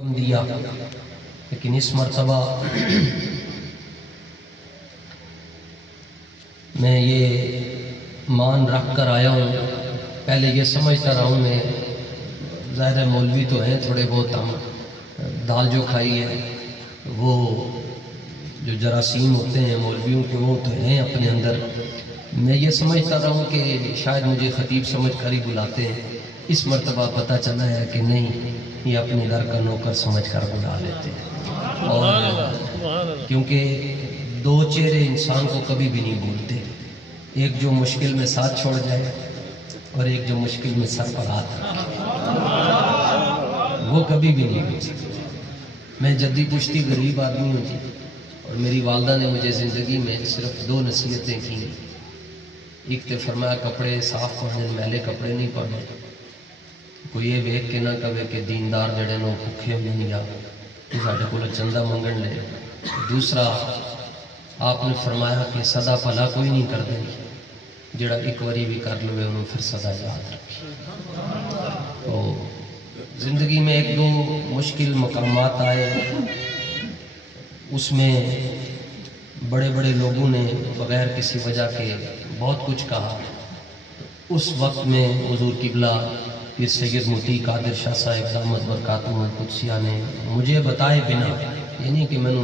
دیا، لیکن اس مرتبہ میں یہ مان رکھ کر آیا ہوں۔ پہلے یہ سمجھتا رہا ہوں، میں ظاہر ہے مولوی تو ہیں تھوڑے بہت، ہم دال جو کھائی ہے وہ جو جراثیم ہوتے ہیں مولویوں کے وہ تو ہیں اپنے اندر۔ میں یہ سمجھتا رہا ہوں کہ شاید مجھے خطیب سمجھ کر ہی بلاتے ہیں، اس مرتبہ پتہ چلا ہے کہ نہیں، یہ اپنے گھر کا نوکر سمجھ کر بلا لیتے ہیں۔ اور کیونکہ دو چہرے انسان کو کبھی بھی نہیں بھولتے، ایک جو مشکل میں ساتھ چھوڑ جائے اور ایک جو مشکل میں سر پر ہاتھ رکھے، وہ کبھی بھی نہیں بھول سکتے۔ میں جدی پشتی غریب آدمی ہوں جی، اور میری والدہ نے مجھے زندگی میں صرف دو نصیحتیں کی۔ ایک تو فرمایا کپڑے صاف پہنے، میلے کپڑے نہیں پہنے، کوئی یہ ویکھ کے نہ کہے کہ دیندار جڑے نو بھوکے ہوئے یا ساڈے کول چندہ منگن لے۔ دوسرا آپ نے فرمایا کہ سدا بھلا کوئی نہیں کر دے، جڑا ایک واری بھی کر لوے انہوں پھر سدا یاد رکھے۔ تو زندگی میں ایک دو مشکل مقامات آئے، اس میں بڑے بڑے لوگوں نے بغیر کسی وجہ کے بہت کچھ کہا۔ اس وقت میں حضور قبلہ پیر سید مطیع قادر شاہ صاحب دامت برکاتہم القدسیہ نے مجھے بتائے بنا، یہ نہیں کہ میں نے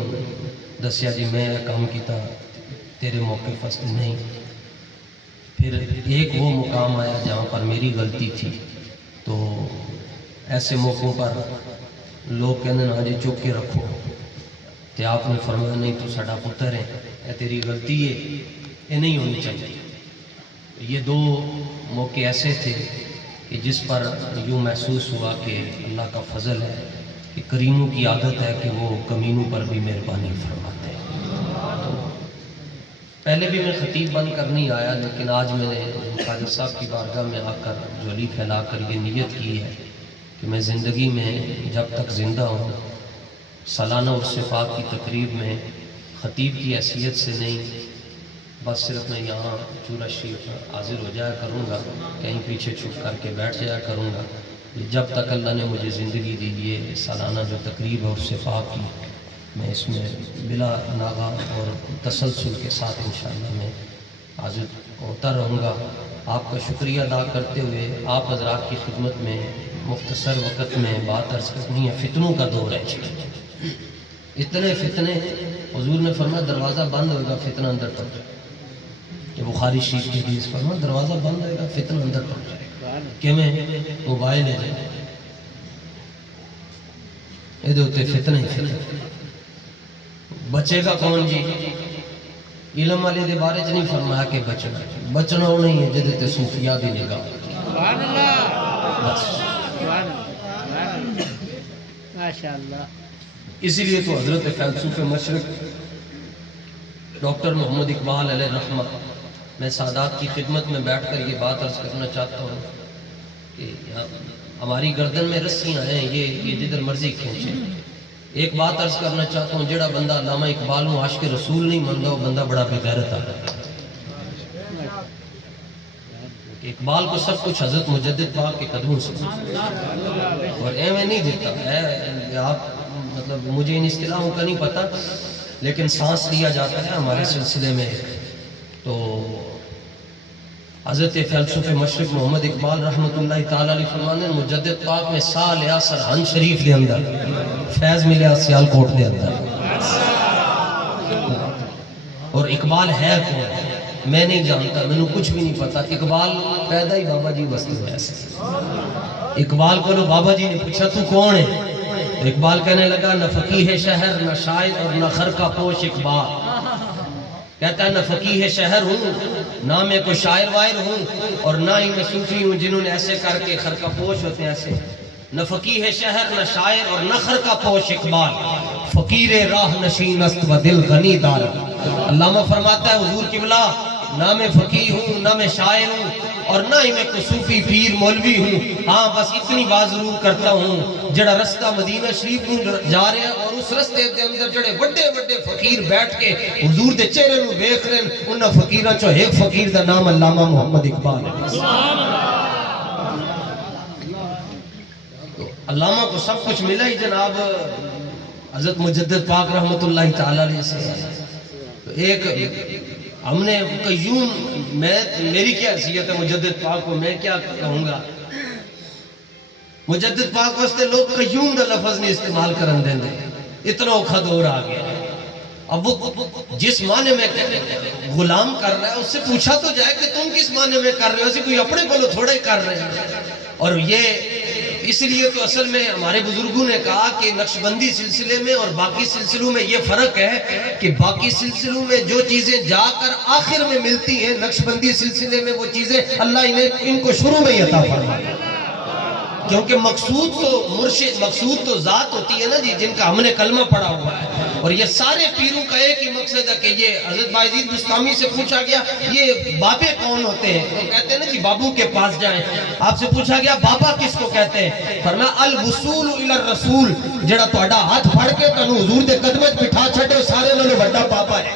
دسیا جی میں کام کیتا تیرے موقع فستے نہیں۔ پھر ایک وہ مقام آیا جہاں پر میری غلطی تھی، تو ایسے موقعوں پر لوگ کہنے نا جی چوک کے رکھو، تو آپ نے فرمایا نہیں تو ساڈا پتر ہے، اے تیری غلطی ہے، یہ نہیں ہونی چاہیے۔ یہ دو موقع ایسے تھے کہ جس پر یوں محسوس ہوا کہ اللہ کا فضل ہے کہ کریموں کی عادت ہے کہ وہ کمینوں پر بھی مہربانی فرماتے ہیں۔ تو پہلے بھی میں خطیب بن کر نہیں آیا، لیکن آج میں نے قادر صاحب کی بارگاہ میں آ کر جھولی پھیلا کر یہ نیت کی ہے کہ میں زندگی میں جب تک زندہ ہوں سالانہ عرس پاک کی تقریب میں خطیب کی حیثیت سے نہیں، بس صرف میں یہاں چورا شریف حاضر ہو جایا کروں گا، کہیں پیچھے چھپ کر کے بیٹھ جایا کروں گا۔ جب تک اللہ نے مجھے زندگی دی، یہ سالانہ جو تقریب ہے عرس پاک کی، میں اس میں بلا ناغہ اور تسلسل کے ساتھ انشاءاللہ میں حاضر ہوتا رہوں گا۔ آپ کا شکریہ ادا کرتے ہوئے آپ حضرات کی خدمت میں مختصر وقت میں بات عرض کرنی ہے۔ فتنوں کا دور ہے، اتنے فتنے، حضور نے فرمایا دروازہ بند ہوئے گا فتنہ اندر پڑ جائے گا۔ یہ بخاری شریف کی حدیث، فرمایا دروازہ بند ہوئے گا فتنہ اندر پڑ جائے گا۔ کہ میں موبائل ہے جائے یہ ہوتے فتنے ہی فتنے، بچے گا کون جی؟ علم والے دے بارے چ نہیں فرمایا کہ بچنا، بچنا وہ نہیں ہے جدے تے صوفیاء دی نگاہ۔ سبحان اللہ، ماشاءاللہ۔ اسی لیے تو حضرت فیلسوف مشرق ڈاکٹر محمد اقبال علیہ رحمہ، میں سادات کی خدمت میں بیٹھ کر یہ بات عرض کرنا چاہتا ہوں کہ ہماری گردن میں رسیاں ہیں، یہ جدھر مرضی کھینچیں۔ ایک بات عرض کرنا چاہتا ہوں، جڑا بندہ علامہ اقبال ہوں عاشق رسول نہیں مانتا، وہ بندہ بڑا بے غیرت آ رہا ہے۔ اقبال کو سب کچھ حضرت مجدد پاک کے قدموں سے اور ایویں نہیں دیتا ہے۔ آپ مطلب مجھے ان اصطلاحوں کا نہیں پتہ، لیکن سانس لیا جاتا ہے ہمارے سلسلے میں۔ تو حضرت فیلسوف مشرق محمد اقبال رحمۃ اللہ تعالیٰ علیہ فرمانے مجدد پاک میں سا لیا سرہند شریف دے اندر، فیض ملیا سیال کوٹ دے اندر۔ اور اقبال ہے کون میں نہیں جانتا، میں نے کچھ بھی نہیں پتا۔ اقبال پیدا ہی بابا جی وسط میں ایسے، اقبال کو بابا جی نے پوچھا تو کون ہے؟ تو اقبال کہنے لگا نہ فقیہ شہر نہ شاعر اور نہ خرقہ پوش اقبال۔ کہتا ہے نہ فقیہ شہر ہوں، نہ میں کوئی شاعر وائر ہوں، اور نہ ہی میں صوفی ہوں جنہوں نے ایسے کر کے خرقہ پوش ہوتے ہیں ایسے۔ نہ فقیہ شہر نہ شاعر اور نہ خرقہ پوش اقبال، فقیر راہ نشین است و دل غنی دار۔ علامہ فرماتا ہے حضور قبلہ نہ میں فقیہ ہوں نہ میں شاعر ہوں اور نہ ہی میں کوئی صوفی پیر مولوی ہوں، ہاں بس اتنی بات ضرور کرتا ہوں، جڑا رستہ مدینہ شریف میں جا رہے ہیں اور اس رستے دے اندر جڑے بڑے بڑے فقیر بیٹھ کے حضور دے چہرے نو ویکھ رہے ہیں، انہاں فقیراں چوں ایک فقیر دا نام علامہ محمد اقبال ہے۔ علامہ کو سب کچھ ملا ہی جناب حضرت مجدد پاک رحمت اللہ تعالی علیہ سے. ایک ہم نے قیوم میری کیا حیثیت ہے مجدد پاک کو میں کیا کہوں گا. مجدد پاک واسطے لوگ قیوم دا لفظ نہیں استعمال کرن دیں دے. اتنا اوکھا دور آ گیا. اب وہ جس معنی میں غلام کر رہا ہے اس سے پوچھا تو جائے کہ تم کس معنی میں کر رہے ہو. اسے کوئی اپنے کو تھوڑا ہی کر رہے ہیں. اور یہ اس لیے تو اصل میں ہمارے بزرگوں نے کہا کہ نقشبندی سلسلے میں اور باقی سلسلوں میں یہ فرق ہے کہ باقی سلسلوں میں جو چیزیں جا کر آخر میں ملتی ہیں نقشبندی سلسلے میں وہ چیزیں اللہ ان کو شروع میں ہی عطا فرماتا ہے. کیونکہ مقصود تو ذات ہوتی ہے نا جی جن کا ہم نے کلمہ پڑھا ہوا ہے. اور یہ سارے پیروں کا ایک ہی مقصد ہے کہ یہ حضرت بایزید بستامی سے پوچھا گیا یہ بابے کون ہوتے ہیں تو کہتے ہیں نا جی بابو کے پاس جائیں. آپ سے پوچھا گیا بابا کس کو کہتے ہیں فرمایا الوصول الی الرسول جڑا تہاڈا ہاتھ پھڑ کے تانوں حضور دے قدمے وچ بٹھا چھڈے سارے نالوں بڑا بابا ہے.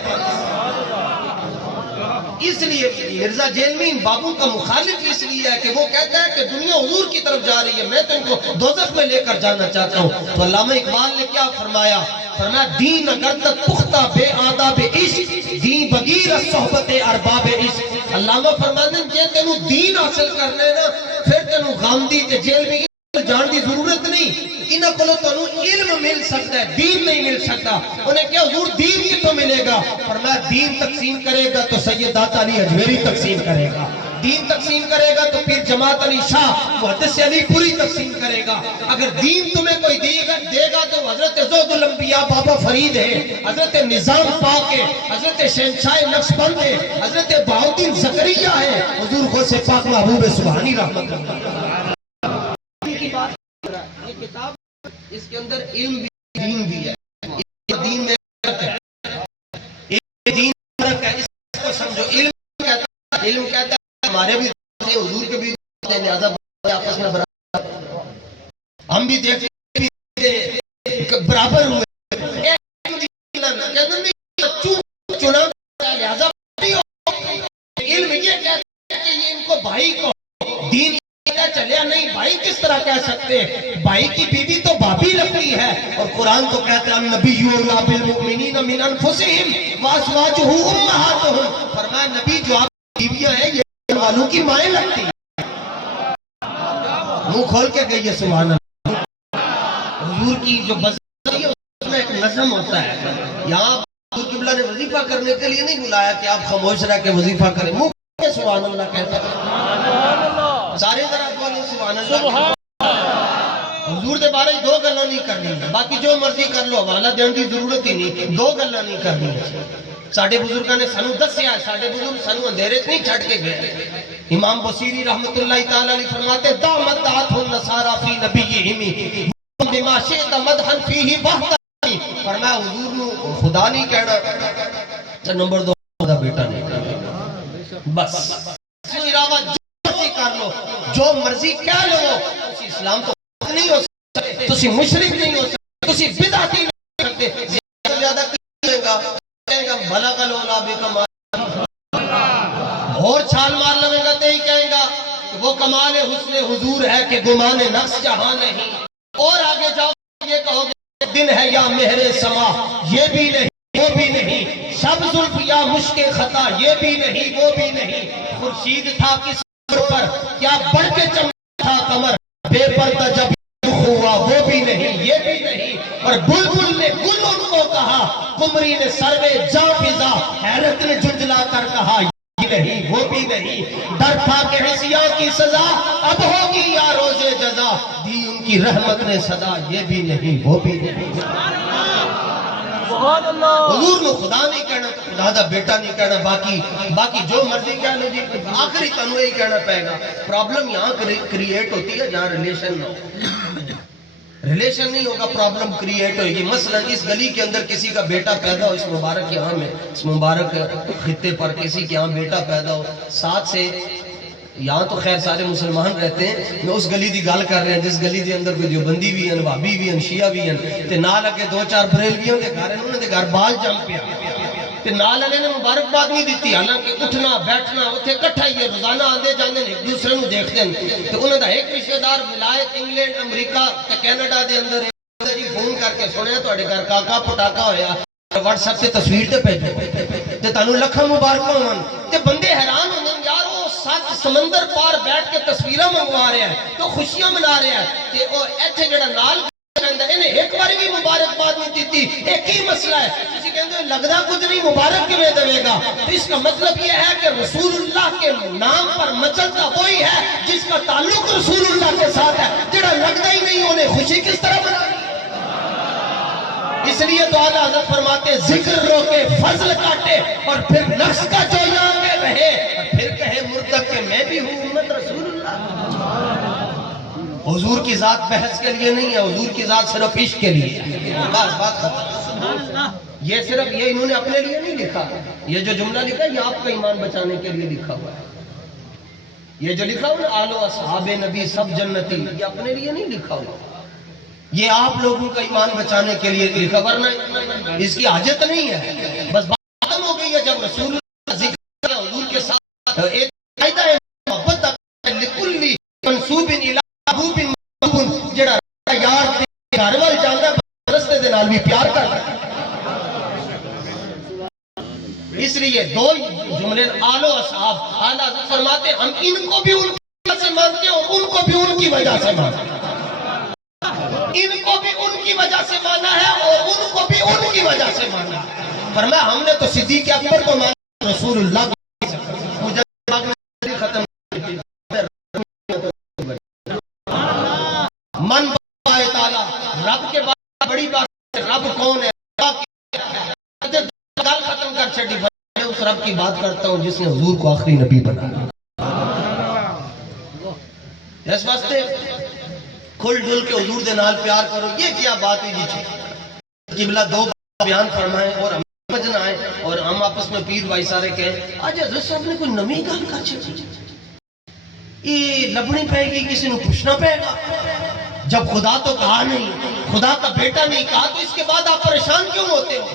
اس لیے مرزا جیلمی بابو کا مخالف اس لیے ہے کہ وہ کہتا ہے کہ دنیا حضور کی طرف جا رہی ہے میں تو ان کو دوزخ میں لے کر جانا چاہتا ہوں. تو علامہ اقبال نے کیا فرمایا دین اگر تک پختہ بے آداب عشق دین بغیر صحبت ارباب عشق. علامہ فرماتے ہیں کہ تینوں دین حاصل کرنے نا پھر تینوں غامدی تے جیل میں جان دی ضرورت نہیں. انہاں کو تانوں علم مل سکتا ہے دین نہیں مل سکتا. انہیں کیا حضور دین کتوں ملے گا فرمایا دین تقسیم کرے گا تو سید داتا علی اجمیری تقسیم کرے گا. دین تقسیم کرے گا تو پھر جماعت علی شاہ محدث علی پوری تقسیم کرے گا. اگر دین تمہیں کوئی دے گا تو حضرت زہد الانبیاء بابا فرید ہے حضرت نظام پاک ہے حضرت شہنشاہ نقشبند ہے حضرت بہاؤالدین زکریا ہے حضور غوث پاک محبوب سبحانی رحمت اللہ. یہ کتاب اس کے اندر علم بھی دین بھی ہے. دین میں دین فرق ہے اس کو سمجھو. علم کہتا ہے ہمارے بھی حضور کے بھی لہذا آپس میں برابر ہم بھی دیکھتے برابر ہوئے. علم یہ کہتا ہے کہ یہ ان کو بھائی کو دین چلے نہیں بھائی کس طرح کہہ سکتے ہیں. بھائی کی بیوی تو بھابی لگتی ہے اور قرآن تو کہتا ہے النبی اولی بالمؤمنین من انفسہم وازواجہ امہاتہم. فرمایا نبی جو آپ بیویاں ہیں یہ والوں کی مائیں لگتی ہیں. منہ کھول کے کہیے سبحان اللہ. حضور کی جو بزرگی ہے اس میں ایک نظم ہوتا ہے. یہاں حضور قبلہ نے وظیفہ کرنے کے لیے نہیں بلایا کہ آپ خاموش رہ کے وظیفہ کریں. منہ کھول کے سبحان اللہ کہتا ہے. سارے ذرا بولیں سبحان اللہ. حضور دے بارے دو گلاں نہیں کرنی باقی جو مرضی کر لو حوالہ دین دی ضرورت ہی نہیں. دو گلاں نہیں کرنی. ساڈے بزرگاں نے سانو دسیا ہے ساڈے بزرگ سانو اندھیرے نہیں چھڈ کے گئے. امام بصیری رحمت اللہ تعالی علیہ فرماتے دامت دعت النصارى فی نبیہم بما شئت مدحا فیہ وحدہ. فرمایا حضور نو خدا نہیں کہنا نمبر 2 خدا بیٹا نہیں کہنا. بس کر لو جو مرضی کہہ لو تسی اسلام تو نہیں ہو سکتے تسی مشرک نہیں ہو سکتے تسی بدعتی نہیں ہو سکتے. زیادہ کہیں گا بلغ الاولا بکمال اور چھال مار لوے گا تے ہی کہیں گا کہ وہ کمال حسن حضور ہے کہ گمان نقص جہاں نہیں. اور آگے جاؤ یہ کہو گے دن ہے یا مہر سما یہ بھی نہیں وہ بھی نہیں. شب زلف یا مشک خطا یہ بھی نہیں وہ بھی نہیں. خورشید تھا کس پر کیا بڑھ کے چمکا تھا قمر بے پردہ جب ہوا وہ بھی نہیں یہ بھی نہیں. اور بلبل نے گل ان کو کہا قمری نے سروے جاں فضا حیرت نے جھنجلا کر کہا یہ نہیں وہ بھی نہیں. ڈر تھا کہ عصیاں کی سزا اب ہوگی یا روز جزا دی ان کی رحمت نے صدا یہ بھی نہیں وہ بھی نہیں. حضور نو خدا نہیں کہنا تو خدا دا بیٹا نہیں کہنا. باقی جو مرضی کہہ لو جی آخری تنوع ہی کہنا پائے گا. پرابلم یہاں کریٹ ہوتی ہے جہاں ریلیشن نہ ہو. ریلیشن نہیں ہوگا پرابلم کریٹ ہوئے گی. مثلا اس گلی کے اندر کسی کا بیٹا پیدا ہو اس مبارک یہاں میں اس مبارک خطے پر کسی کے یہاں بیٹا پیدا ہو ساتھ سے یہاں تو خیر سارے مسلمان رہتے ہیں میں اس گلی دی گال کر رہے ہیں جس گلی دے اندر کوئی دیوبندی بھی ہیں وہابی بھی ہیں شیعہ بھی ہیں تے نہ لگے 2-4 بریلویوں دے گھر ہیں انہوں نے گھر بال جم پیا تے نال والے نے مبارکباد نہیں دیتی، حالانکہ اٹھنا بیٹھنا اتنے کٹھا ہی ہے، روزانہ آندے جاندے ایک دوسرے نو دیکھتے ہیں. تے انہاں دا ایک رشتہ دار ولایت انگلینڈ امریکہ تے کینیڈا دے اندر جی فون کر کے سنیا تہاڈے گھر کاکا پٹاکا ہویا، واٹس ایپ تے تصویر تے بھیجو تے تانوں لکھاں مبارک ہون. تے بندے حیران ہوندے یار وہ 7 سمندر پار بیٹھ کے تصویراں منگوا رہا ہے تو خوشیاں منا رہا ہے تے او ایتھے جڑا نال انہیں ایک بار بھی مبارکباد نہیں دیتی. ایک ہی مسئلہ ہے، کسی کہتے ہیں لگدا کچھ نہیں مبارک کیویں دے گا؟ تو اس کا مطلب یہ ہے کہ رسول اللہ کے نام پر مچلتا وہی ہے جس کا تعلق رسول اللہ کے ساتھ ہے. جڑا لگدا ہی نہیں انہیں خوشی کس طرح منانی؟ اس لیے تو اعلیٰ حضرت فرماتے ذکر روکے فضل کاٹے اور پھر نفس کا جو یہاں میں رہے اور پھر کہے مردک کہ میں بھی ہوں امت رسول اللہ. حضور کی ذات بحث کے لیے نہیں ہے، حضور کی ذات صرف عشق کے لیے. بات ختم. یہ صرف یہ انہوں نے اپنے لیے نہیں لکھا، یہ جو جملہ لکھا ہے یہ آپ کا ایمان بچانے کے لیے لکھا ہوا ہے. یہ جو لکھا ہوا ہے آل و اصحاب نبی سب جنتی، یہ اپنے لیے نہیں لکھا ہوا، یہ آپ لوگوں کا ایمان بچانے کے لیے لکھا. ورنہ اس کی حاجت نہیں ہے. بس بات ختم ہو گئی ہے جب رسول اللہ ذکر کیا حضور کے ساتھ ایک قاعدہ ہے محبت لکل منسوب الی محبوب محبوب جڑا یار دے گھر وال جاندا ہے رستے دے نال بھی پیار کردا ہے. اس لیے دو جملے آل و اصحاب اعلیٰ حضرت فرماتے ہم ان کو بھی ان کی وجہ سے مانتے ہیں اور ان کو بھی ان کی وجہ سے مانتے ہیں. ان کو بھی ان کی وجہ سے مانا ہے اور ان کو بھی ان کی وجہ سے مانا ہے. فرمایا ہم نے تو صدیق اکبر کو مانا، رسول اللہ کو مجھے ختم من بائے تعالیٰ رب کے بعد بڑی بات ہے. رب کون ہے؟ گل ختم کر چھڑی. میں اس رب کی بات کرتا ہوں جس نے حضور کو آخری نبی بنایا. اس واسطے کھل ڈل کے حضور دے نال پیار کرو. یہ کیا بات ہوئی جی قبلہ دو بیان فرمائیں اور ہم سمجھنا آئے اور ہم آپس میں پیر بھائی سارے کہیں آج حضرت صاحب نے کوئی نمی گل کر چھڑی، یہ لبنی پائے گی، کسی نے پوچھنا پائے گا. جب خدا تو کہا نہیں، خدا کا بیٹا نہیں کہا تو اس کے بعد آپ پریشان کیوں ہوتے ہو؟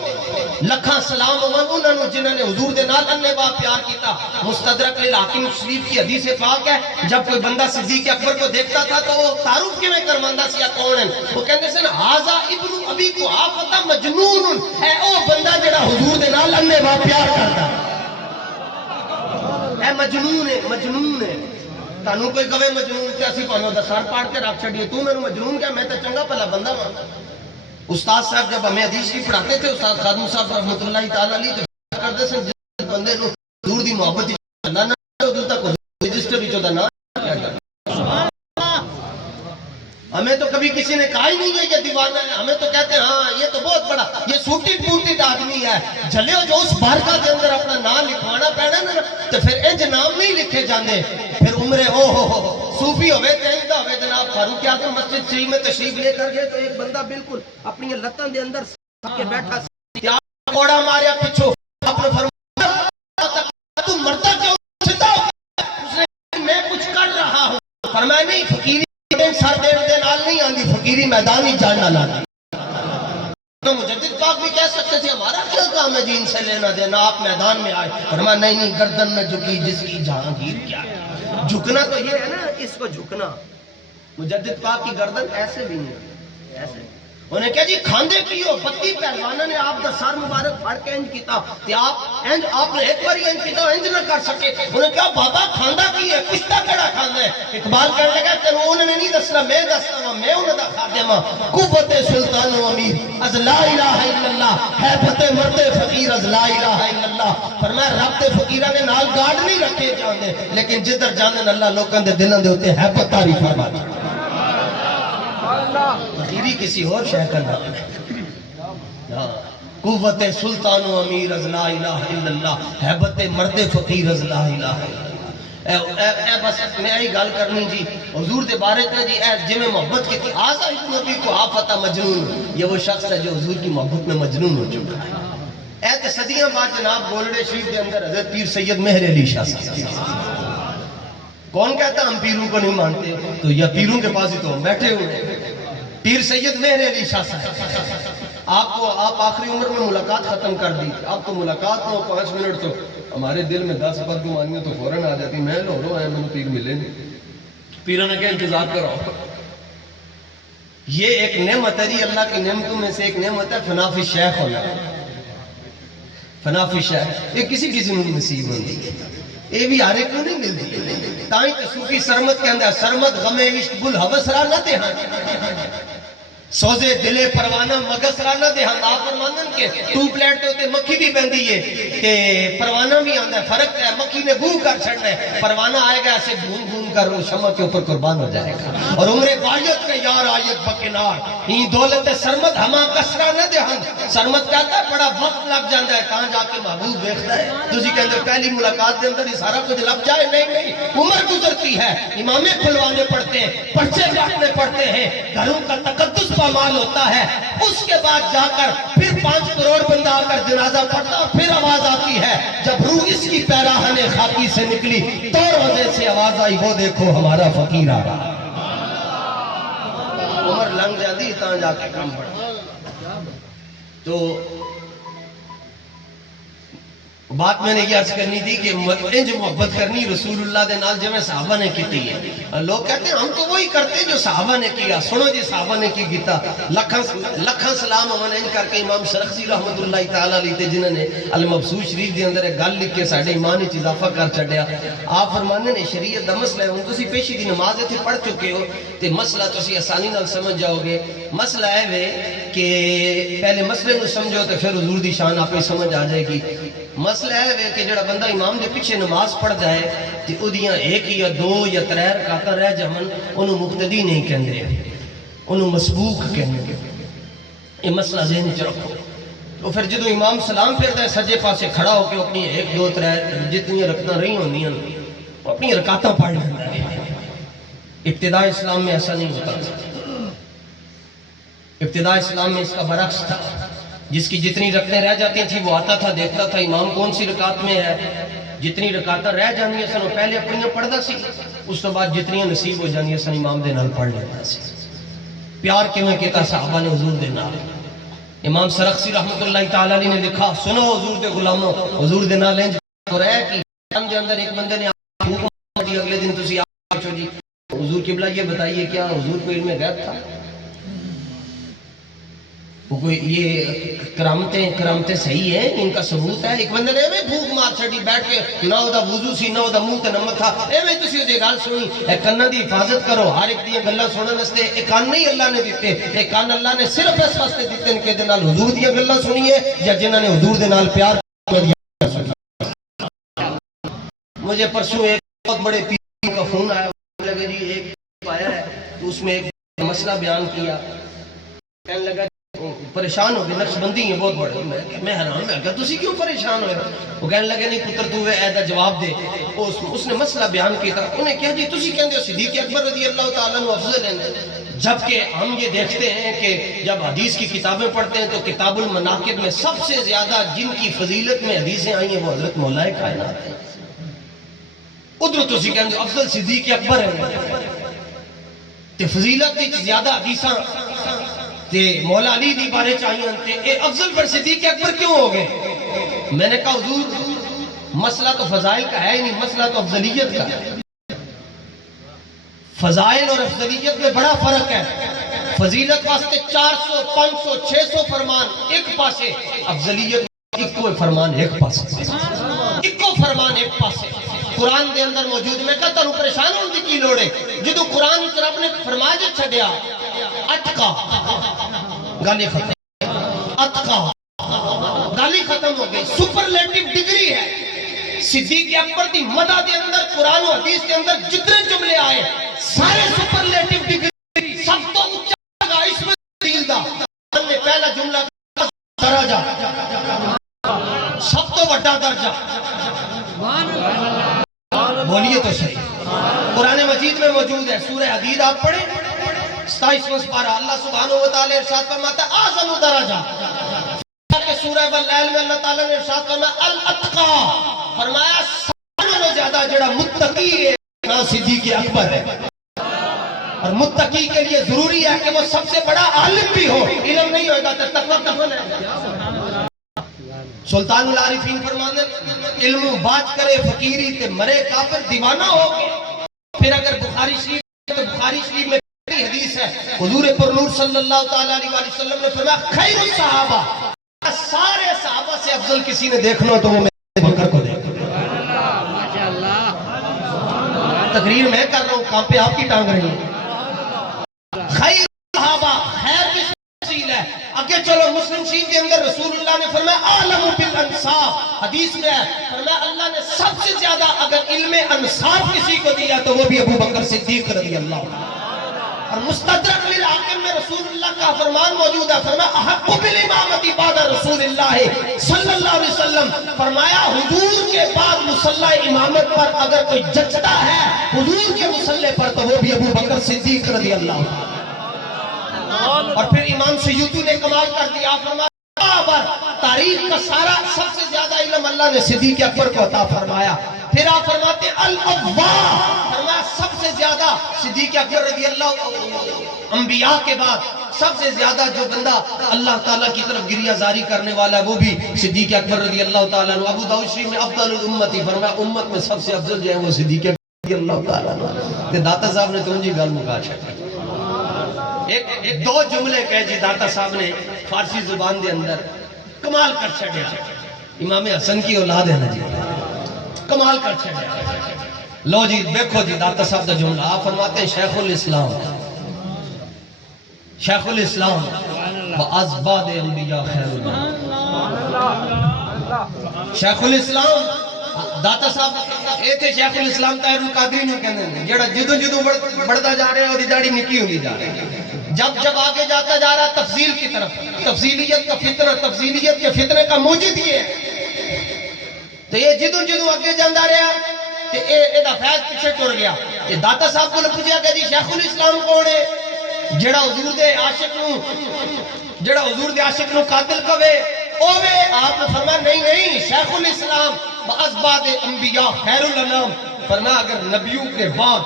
لکھاں سلام انہوں جنہوں نے حضور دے نال اننے با پیار کیتا. مستدرک للحاکم شریف کی حدیث پاک ہے جب کوئی بندہ صدیق اکبر کو دیکھتا تھا تو وہ تعارف کیویں کرواندہ سی کون ہیں؟ وہ کہندے سن ھذا ابن ابی قحافہ مجنون ہے او بندہ جڑا حضور دے نال اننے با پیار کردا ہے. مجنون ہے، مجنون ہے. تانوں کوئی کہے مجنون تے اسی پانوں دا سر پاڑ کے رکھ چھڈیے. تو میرے مجنون کیا؟ میں تے چنگا بھلا بندہ ہاں. استاد صاحب جب ہمیں حدیث بھی پڑھاتے تھے، استاد خادم صاحب رحمۃ اللہ تعالی علیہ تو کرتے سن جس بندے نو حضور دی محبت نہ ادل تک رجسٹر وچ دا نام کیا کرتا. ہمیں تو کبھی کسی نے کہا ہی نہیں ہے یہ دیوانہ ہے. ہمیں تو کہتے ہیں ہاں یہ تو بہت بڑا یہ سوٹی پوٹی آدمی ہے. جھلیو جو اس بارگاہ کے اندر اپنا نام لکھوانا پینا نا تو پھر انج نام نہیں لکھے جاندے. پھر عمرے ہو صوفی ہوئے تیندا ہوئے جناب فاروق اعظم مسجد شریف میں تشریف لے کر گئے تو ایک بندہ بالکل اپنی لتاں دے اندر کے بیٹھا تیا کوڑا ماریا پیچھے اپنے فرمایا تو مرتا کیوں سیدھا ہو گیا؟ اس نے میں کچھ کر رہا ہوں. فرمایا نہیں فقیری سر دیر دے نال نہیں آندی، فقیری میدان ہی جاننا لانا. مجدد پاک بھی کہہ سکتے تھے ہمارا کیا کام ہے جی ان سے لینا دینا، آپ میدان میں آئے. فرمایا نہیں گردن نہ جھکی جس کی جہانگیر کیا ہے. جھکنا تو یہ ہے نا، اس کو جھکنا. مجدد پاک کی گردن ایسے بھی نہیں، ایسے انہیں کہا جی کھاندے کیوں؟ بتی پہلوانہ نے آپ دا سر مبارک پھڑ کے انج کیتا تے آپ نے ایک بار انج کیتا انج نہ کر سکے. انہیں کہا بابا کھاندا کی ہے؟ کشتا کیڑا کھاندا ہے؟ اقبال کہنے لگا تینوں انہوں نے نہیں دسنا، میں دستا ہوں، میں انہوں دا خادم ہاں. قوت سلطان و امیر از لا الہ الا اللہ، ہیبت مرد فقیر از لا الہ الا اللہ. فرمایا رب تے فقیراں نے نال گارڈ نہیں رکھے جاندے لیکن جدھر جاندے اللہ لوکاں دے دلاں دے اوتے ہیبت تاری فرما دے. فقیری کسی اور شے کا نام ہے. قوت سلطان و امیر از لا الہ الا اللہ، ہیبت مرد فقیر از لا الہ الا اللہ. اے بس میں یہی گل کرنی جی حضور دے بارے میں جی اے جویں محبت کی تھی آسا ابن ابی قحافہ مجنون، یہ وہ شخص ہے جو حضور کی محبت میں مجنون ہو چکا ہے. اے تے صدیاں بعد جناب گولڑے شریف کے اندر حضرت پیر سید مہر علی شاہ صاحب. کون کہتا ہم پیروں کو نہیں مانتے؟ تو یا پیروں کے پاس ہی تو ہم بیٹھے ہوئے. پیر سید مہر علی شاہ صاحب، آپ آخری عمر میں ملاقات ختم کر دی، آپ تو ملاقات ہو 5 منٹ تو ہمارے دل میں 10 بدگمانیاں تو فوراً آ جاتی، میں لو رہا ہے میں پیر ملے نہیں، پیروں نے کیا انتظار کرو۔ یہ ایک نعمت ہے جی، اللہ کی نعمتوں میں سے ایک نعمت ہے فنا فی شیخ ہونا، فنا فی شیخ، یہ کسی کسی میں نصیب ہوتی ہے، یہ بھی ہر ایک کو نہیں ملتی۔ تائیں کہ صوفی سرمت کے اندر سرمت غم عشق گل حوث را نہ دے، سوزے دلے پروانہ مگس را نہ دے، آپ فرماندن کے ٹوب لائٹ تے ہوتے مکھی بھی بندی ہے کہ پروانہ بھی آندہ ہے، فرق ہے مکھی نے بو کر چھڑنا ہے، پروانہ آئے گا ایسے بھون بھون کر وہ شمع کے اوپر قربان ہو جائے گا۔ اور عمر باجت کے یار آیت بکنار این دولت سرمت ہما کسرا نہ دے، سرمت کہتا ہے بڑا وقت لگ جاندہ ہے کہاں جا کے محبوب دیکھتا ہے، تجھی کہ اندر پہلی ملاقات دے اندر یہ سارا کچھ لگ جائے، نہیں عمر گزرتی ہے، امامیں کھلوانے پڑتے ہیں، پرچے کاٹنے پڑتے ہیں، گھروں کا تقدس پامال ہوتا ہے، اس کے بعد جا کر پھر 5 کروڑ بندہ آ کر جنازہ پڑھتا، پھر آواز آتی ہے جب روح اس کی پیراہن خاکی سے نکلی تو روزے سے آواز آئی وہ دیکھو ہمارا فقیر آ رہا۔ عمر لنگ جاندی تاں جا کے کام پڑھا۔ تو بات میں نے یہ عرض کرنی تھی کہ انج محبت کرنی رسول اللہ دے نال جو میں صحابہ نے کیتی ہے، لوگ کہتے ہیں ہم تو وہی کرتے جو صحابہ نے کیا، سنو جی صحابہ نے کی کیتا، لکھاں سلام امن انج کر کے امام سرخسی رحمت اللہ تعالیٰ علیہ تے جنہوں نے المبسوط شریف دے اندر ایک گل لکھ کے ساڑھے ایمان وچ اضافہ کر چھڈیا۔ آپ فرمانے نے شریعت دا مسئلہ ہے، ہن تسی پیشی دی نماز اتھے پڑھ چکے ہو تے مسئلہ تسی آسانی نال سمجھ جاؤ گے۔ مسئلہ ہے کہ پہلے مسئلے نو سمجھو تے پھر حضور دی شان آپ سمجھ آ جائے گی۔ مسئلہ ہے کہ جڑا بندہ امام دے پیچھے نماز پڑھ جائے تے اودیاں 1 یا 2 یا 3 رکعتاں رہ جاون، انہوں مقتدی نہیں کہندے، انہوں مسبوق کہندے۔ یہ مسئلہ ذہن وچ رکھو۔ تو پھر جدوں امام سلام پھردا ہے سجے پاسے کھڑا ہو کے اپنی 1 2 3 جتنی رکعتاں رہی ہوندیاں وہ اپنی رکعتاں پڑھ لیندا ہے۔ ابتداء اسلام میں ایسا نہیں ہوتا، ابتداء اسلام میں اس کا برعکس تھا، جس کی جتنی رکعتیں رہ جاتی تھیں وہ آتا تھا دیکھتا تھا امام کون سی رکعت میں ہے، جتنی رکعتیں رہ جانیاں سن پہلے اپنیاں پڑھدا سی، اس کے بعد جتنی نصیب ہو جانیاں سن امام دے نال پڑھ لیتا سی۔ پیار کیوں کیتا صحابہ نے حضور دے نال؟ امام سرخسی رحمت اللہ تعالیٰ علیہ نے لکھا، سنو حضور دے غلاموں، حضور دے نال انج ہو رہا ہے کہ شام دے اندر ایک بندے نے بھوک ماری، اگلے دن تسی آچو جی حضور قبلہ یہ بتائیے کیا حضور کو علم غیب تھا؟ یہ کرامتیں صحیح ہیں، ان کا ثبوت ہے۔ ایک بندے نے ایویں بھوک مار چھڑی بیٹھ کے، نہ او دا وضو سی نہ او دا منہ تے نمک تھا، ایویں تسی او دی گل سنی۔ اے کاناں دی حفاظت کرو، ہر ایک دی گلاں سنن واسطے اے کان نہیں اللہ نے دتے، اے کان اللہ نے صرف اس واسطے دتے کہ دے نال حضور دی گلاں سنیے یا جنہاں نے حضور دے نال پیار کیا۔ مجھے پرسوں ایک بہت بڑے پیر کا فون آیا، لگا جی ایک آیا ہے تو اس میں ایک مسئلہ بیان کیا، کہنے لگا پریشان ہو گئے، نقش بندی ہے بہت بڑے، میں حیران میں کہا تسی کیوں پریشان ہوئے؟ وہ کہنے لگے نہیں پتر تو ایدہ جواب دے۔ اس نے مسئلہ بیان کیا تھا، انہیں کہا جی تسی کہندے ہو صدیق اکبر رضی اللہ تعالیٰ عنہ افضل ہیں، جبکہ ہم یہ دیکھتے ہیں کہ جب حدیث کی کتابیں پڑھتے ہیں تو کتاب المناقب میں سب سے زیادہ جن کی فضیلت میں حدیثیں آئی ہیں وہ حضرت مولا کائنات ہیں، ادھر تسی کہندے افضل صدیق اکبر ہیں، تے فضیلت کی زیادہ حدیثاں تے مولا علی دی بارے چاہیے تے اے افضل پر صدیق اکبر کیوں ہو گئے؟ میں نے کہا حضور مسئلہ تو فضائل کا ہے ہی نہیں، مسئلہ تو افضلیت کا ہے۔ فضائل اور افضلیت میں بڑا فرق ہے۔ فضیلت واسطے 400 500 600 فرمان ایک پاسے، افضلیت ایک کوئی فرمان ایک پاسے، ایک کو فرمان ایک پاسے۔ قرآن دے اندر موجود، میں کہتا ہوں پریشان ہوں دی کی لوڑے جدو قرآن اس رب نے فرمایا جو چھڑیا اتقا، گالی ختم، اتقا گالی ختم ہو گئی، سپرلیٹیو ڈگری ہے۔ صدیق اکبر دی مدہ دے اندر قرآن و حدیث کے اندر جتنے جملے آئے سارے سپرلیٹیو ڈگری، سب تو اچھا گا اس میں دیل دا نے پہلا جملہ درجہ، سب تو بڑا درجہ، بولیے تو صحیح۔ قرآن مجید میں موجود ہے، سورہ حدید آپ پڑھیں 27واں سپارہ، اللہ سبحانہ وتعالی ارشاد فرماتا ہے اعظم درجہ، کہ سورہ واللیل میں اللہ تعالیٰ نے ارشاد فرمایا الاتقا، فرمایا سب سے زیادہ جڑا متقی ہے نا صدیق اکبر ہے۔ اور متقی کے لیے ضروری ہے کہ وہ سب سے بڑا عالم بھی ہو. علم نہیں ہوگا تو تقویٰ کہاں ہے؟ سلطان العارفین فرمانے علم باج کرے فقیری تے مرے کافر دیوانہ ہو گئے. پھر اگر بخاری شریف تو بخاری شریف میں حدیث ہے حضور پر نور صلی اللہ تعالیٰ علیہ وسلم نے فرمایا خیر الصحابہ، سارے صحابہ سے افضل کسی نے دیکھنا تو وہ میرے بکر کو دیکھ. تقریر میں کر رہا ہوں، کام پہ آپ کی ٹانگ رہی ہے. خیر صحابہ، خیر کی تفصیل ہے. آگے چلو مسلم شریف کے اندر رسول اللہ نے فرمایا عالم بالانصاف، حدیث میں ہے فرمایا اللہ نے سب سے زیادہ اگر علم انصاف کسی کو دیا تو وہ بھی ابو بکر صدیق رضی اللہ عنہ. اور مستدرک للحاکم میں رسول اللہ کا فرمان موجود ہے فرمایا احق بالامامتی بعد رسول اللہ صلی اللہ علیہ وسلم، فرمایا حضور کے بعد مصلی امامت پر اگر کوئی جچتا ہے حضور کے مصلی پر تو وہ بھی ابو بکر صدیق رضی اللہ عنہ. اور پھر امام سیوطی نے کمال کر دیا، فرمایا تاریخ کا سارا سب سے زیادہ علم اللہ نے صدیق اکبر کو عطا فرمایا. پھر آپ فرماتے الاواب، فرمایا سب سے زیادہ صدیق اکبر رضی اللہ انبیاء کے بعد سب سے زیادہ جو بندہ اللہ تعالیٰ کی طرف گریہ زاری کرنے والا ہے وہ بھی صدیق اکبر رضی اللہ تعالیٰ عنہ. ابو داؤد شریف میں افضل الامتی، فرمایا امت میں سب سے افضل جو ہے وہ صدیق اکبر رضی اللہ تعالیٰ عنہ. تے داتا صاحب نے تو جی گل مکا چھڈی. ایک دو جملے کہے جی داتا صاحب نے فارسی زبان دے اندر کمال کر چھڑیا. امام حسن کی اولاد ہے نا جی، کمال کر چھڑیا. لو جی دیکھو جی داتا صاحب دا جملہ آپ فرماتے ہیں شیخ الاسلام، شیخ الاسلام وازباد انبیاء خیر اللہ. شیخ الاسلام داتا صاحب اے تھے شیخ الاسلام طاہر القادری نو کہندے نے جڑا جدوں جدوں بڑھدا جا رہا ہے اودی داڑھی نکی ہوندی جا رہی ہے. جب آگے جاتا جا رہا تفضیل کی طرف، تفضیلیت کا فتنہ، تفضیلیت کے فتنے کا موجد یہ ہے. تو یہ جدوں آگے جاندہ رہا کہ اے دا فیض پیچھے ٹر گیا. کہ داتا صاحب کو پوچھا کہ جی شیخ الاسلام کون ہے جڑا حضور دے عاشق نو قاتل کہے اوے؟ آپ نے فرمایا نہیں شیخ الاسلام وازباد انبیاء خیر الانام، فرمایا اگر نبیوں کے بعد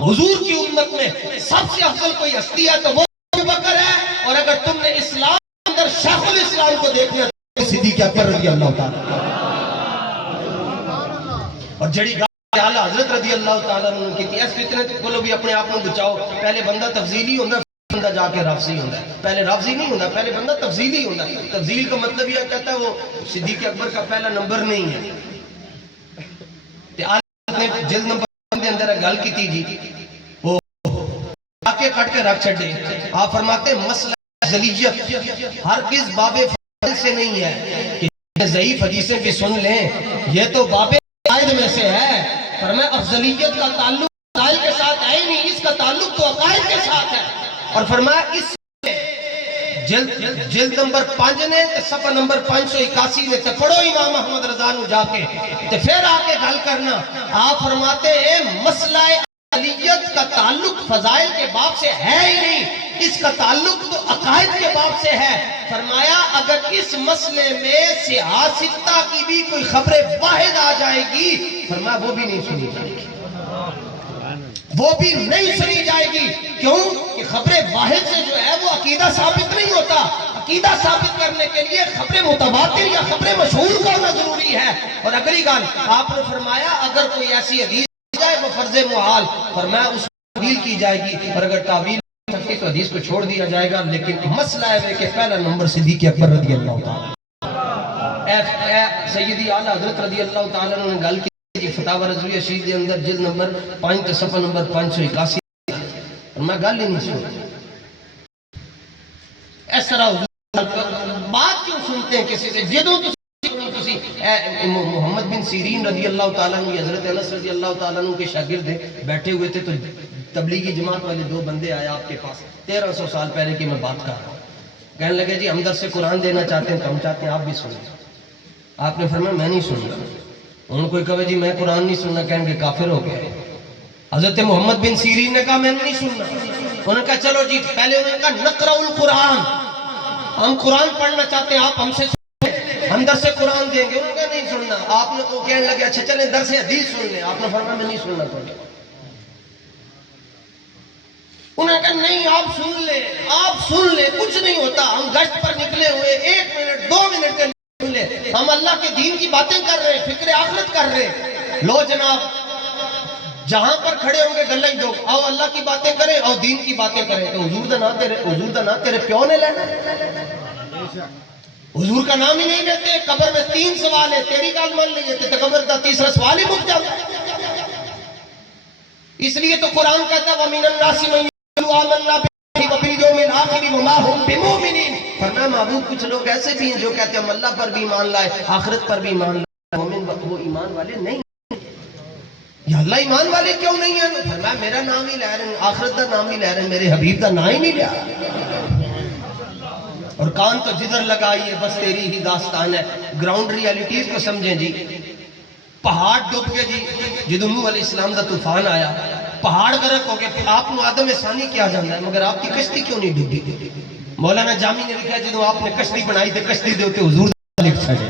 حضور کی امت میں سب سے افضل کوئی ہستی ہے تو وہ ابو بکر ہے. اور اگر تم نے اسلام اندر شیخ الاسلام کو دیکھنا تو صدیق اکبر رضی اللہ تعالیٰ. اور جڑی گال اعلیٰ حضرت رضی اللہ تعالیٰ عنہ کی تھی اس فتنے کو بھی اپنے آپ کو بچاؤ. پہلے بندہ تفضیلی ہوتا بندہ جا کے رافضی ہوتا ہے، پہلے رافضی نہیں ہوتا، پہلے بندہ تفضیلی ہوتا ہے. تفضیل کا مطلب یہ کہتا ہے وہ صدیق اکبر کا پہلا نمبر نہیں ہے. جلد نمبر دے اندر گل کی تھی جی وہ آکے کٹ کے رکھ چھڑے. آپ فرماتے مسئلہ ذلیت ہرگز باب فضائل سے نہیں ہے کہ ضعیف حدیثیں بھی سن لیں، یہ تو باب عقائد میں سے ہے. فرمایا افضلیت کا تعلق فضائل کے ساتھ ہے ہی نہیں، اس کا تعلق تو عقائد کے ساتھ ہے. اور فرمایا اس جلد نمبر 5 نے صفحہ نمبر 581 نے تے پڑھو امام احمد رضا نو جا کے تے پھر آکے گل کرنا. آپ فرماتے ہیں مسئلہ عقلیت کا تعلق فضائل کے باب سے ہے ہی نہیں، اس کا تعلق تو عقائد کے باب سے ہے. فرمایا اگر اس مسئلے میں سیاستہ کی بھی کوئی خبر واحد آ جائے گی فرمایا وہ بھی نہیں سنی جائے گی، وہ بھی نہیں سنی جائے گی. کیوں کہ خبر واحد سے جو ہے وہ عقیدہ ثابت نہیں ہوتا. عقیدہ ثابت کرنے کے لیے خبر متواتر یا خبر مشہور کا ہونا ضروری ہے. اور اگلی گال آپ نے فرمایا اگر کوئی ایسی حدیث جائے وہ فرض محال، فرمایا اس کو تعویل کی جائے گی، اور اگر تعویل تو حدیث کو چھوڑ دیا جائے گا. لیکن مسئلہ ہے کہ پہلا نمبر صدیق اکبر رضی اللہ تعالیٰ. اے سیدی اعلیٰ حضرت رضی اللہ تعالیٰ نے گل کی فتاوی رضویہ شریف کے اندر جلد نمبر 5 تے صفحہ نمبر 581 میں گل ہی نہیں سنی. اس طرح بات کیوں سنتے ہیں کسی سے؟ جدوں تسی محمد بن سیرین رضی اللہ تعالیٰ عنہ حضرت انس رضی اللہ تعالیٰ عنہ کے شاگرد بیٹھے ہوئے تھے تو تبلیغی جماعت والے 2 بندے آئے آپ کے پاس 1300 سال پہلے کی میں بات کر رہا ہوں. کہنے لگے جی ہم درس قرآن دینا چاہتے ہیں تو ہم چاہتے ہیں آپ بھی سنیں. آپ نے فرمایا میں نہیں سننا. انہوں کوئی کہے جی میں قرآن نہیں سننا، کہیں گے کافر ہو گئے. حضرت محمد بن سیرین نے کہا میں نہیں سننا. انہوں نے کہا چلو جی پہلے انہوں نے کہا نقرأ القرآن، ہم قرآن پڑھنا چاہتے ہیں آپ ہم سے سنیں، ہم درس قرآن دیں گے. انہوں نے کہا نہیں سننا. آپ نے تو کہنے لگے اچھا چلیں درس حدیث سن لیں. آپ نے فرمایا میں نہیں سننا. انہوں نے کہا نہیں آپ سن لیں کچھ نہیں ہوتا، ہم گشت پر نکلے ہوئے 1 منٹ 2 منٹ کے لیے سن لیں، ہم اللہ کے دین کی باتیں کر رہے ہیں، فکر آخرت کر رہے ہیں۔ لو جناب جہاں پر کھڑے ہوں گے گلے جو آؤ اللہ کی باتیں کریں آؤ دین کی باتیں کریں، تو حضور دا نام تیرے پیو نے لینا، حضور کا نام ہی نہیں لیتے۔ قبر میں 3 سوال ہے، تیری گال مان لیے تو قبر کا تیسرا سوال ہی مک جاتا ہے۔ اس لیے تو قرآن کہتا ہے وَمِنَ النَّاسِ مَن يَقُولُ آمَنَّا بِاللَّهِ وَبِالْيَوْمِ الْآخِرِ وَمَا هُم بِمُؤْمِنِينَ۔ فرمایا محبوب کچھ لوگ ایسے بھی ہیں جو کہتے ہیں ہم اللہ پر بھی ایمان لائے، آخرت پر بھی ایمان لائے، مومن وہ ایمان والے نہیں۔ یا اللہ ایمان والے کیوں نہیں ہیں؟ فرمایا میرا نام ہی لے رہے ہیں، آخرت دا نام ہی لے رہے ہیں، میرے حبیب دا نام ہی نہیں لیا۔ اور کان تو جدھر لگائیے بس تیری ہی داستان ہے۔ گراؤنڈ ریالٹیز کو سمجھیں جی، پہاڑ ڈوب گئے جی، جدو نوح علیہ السلام دا طوفان آیا، پہاڑ غرق ہو گئے، آپ کو آدم ثانی کیا جانا ہے، مگر آپ کی کشتی کیوں نہیں ڈوبی؟ مولانا جامی نے لکھا ہے جدو آپ نے کشتی بنائی تھی کشتی دے اوتے حضور لکھا ہے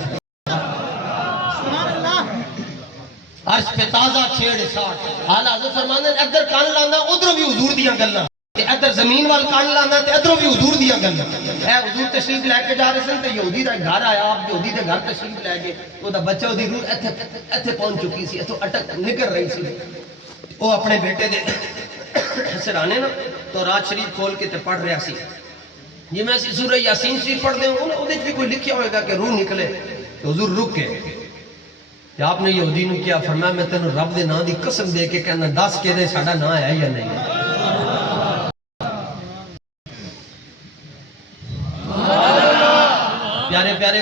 عرش پہ تازہ چھیڑ ساٹھ، اعلیٰ حضرت فرمانے ادھر کان لانا ادھر بھی حضور دیاں گلاں، ادھر زمین وال کان لانا تے ادھر بھی حضور دیاں گلاں۔ اے حضور تشریف لے کے جا رہے سن تے یہودی دا گھر آیا، آپ یہودی دے گھر تشریف لے گئے، او دا بچہ دی روح ایتھے پہنچ چکی سی، ایتھوں اٹک نکل رہی سی، او اپنے بیٹے دے سرانے نا تو رات شریف کھول کے تے پڑھ رہا سی، جی میں اسی سورہ یاسین شریف پڑھ دیں او دے بھی کوئی لکھیا ہوئے گا کہ روح نکلے، تو حضور رک کے کہ آپ نے یہودی نے کیا فرمایا میں تینوں رب دے نام دی قسم دے کے کہنا 10 کے دے ساڈا نام ہے یا نہیں ہے۔ پیارے پیارے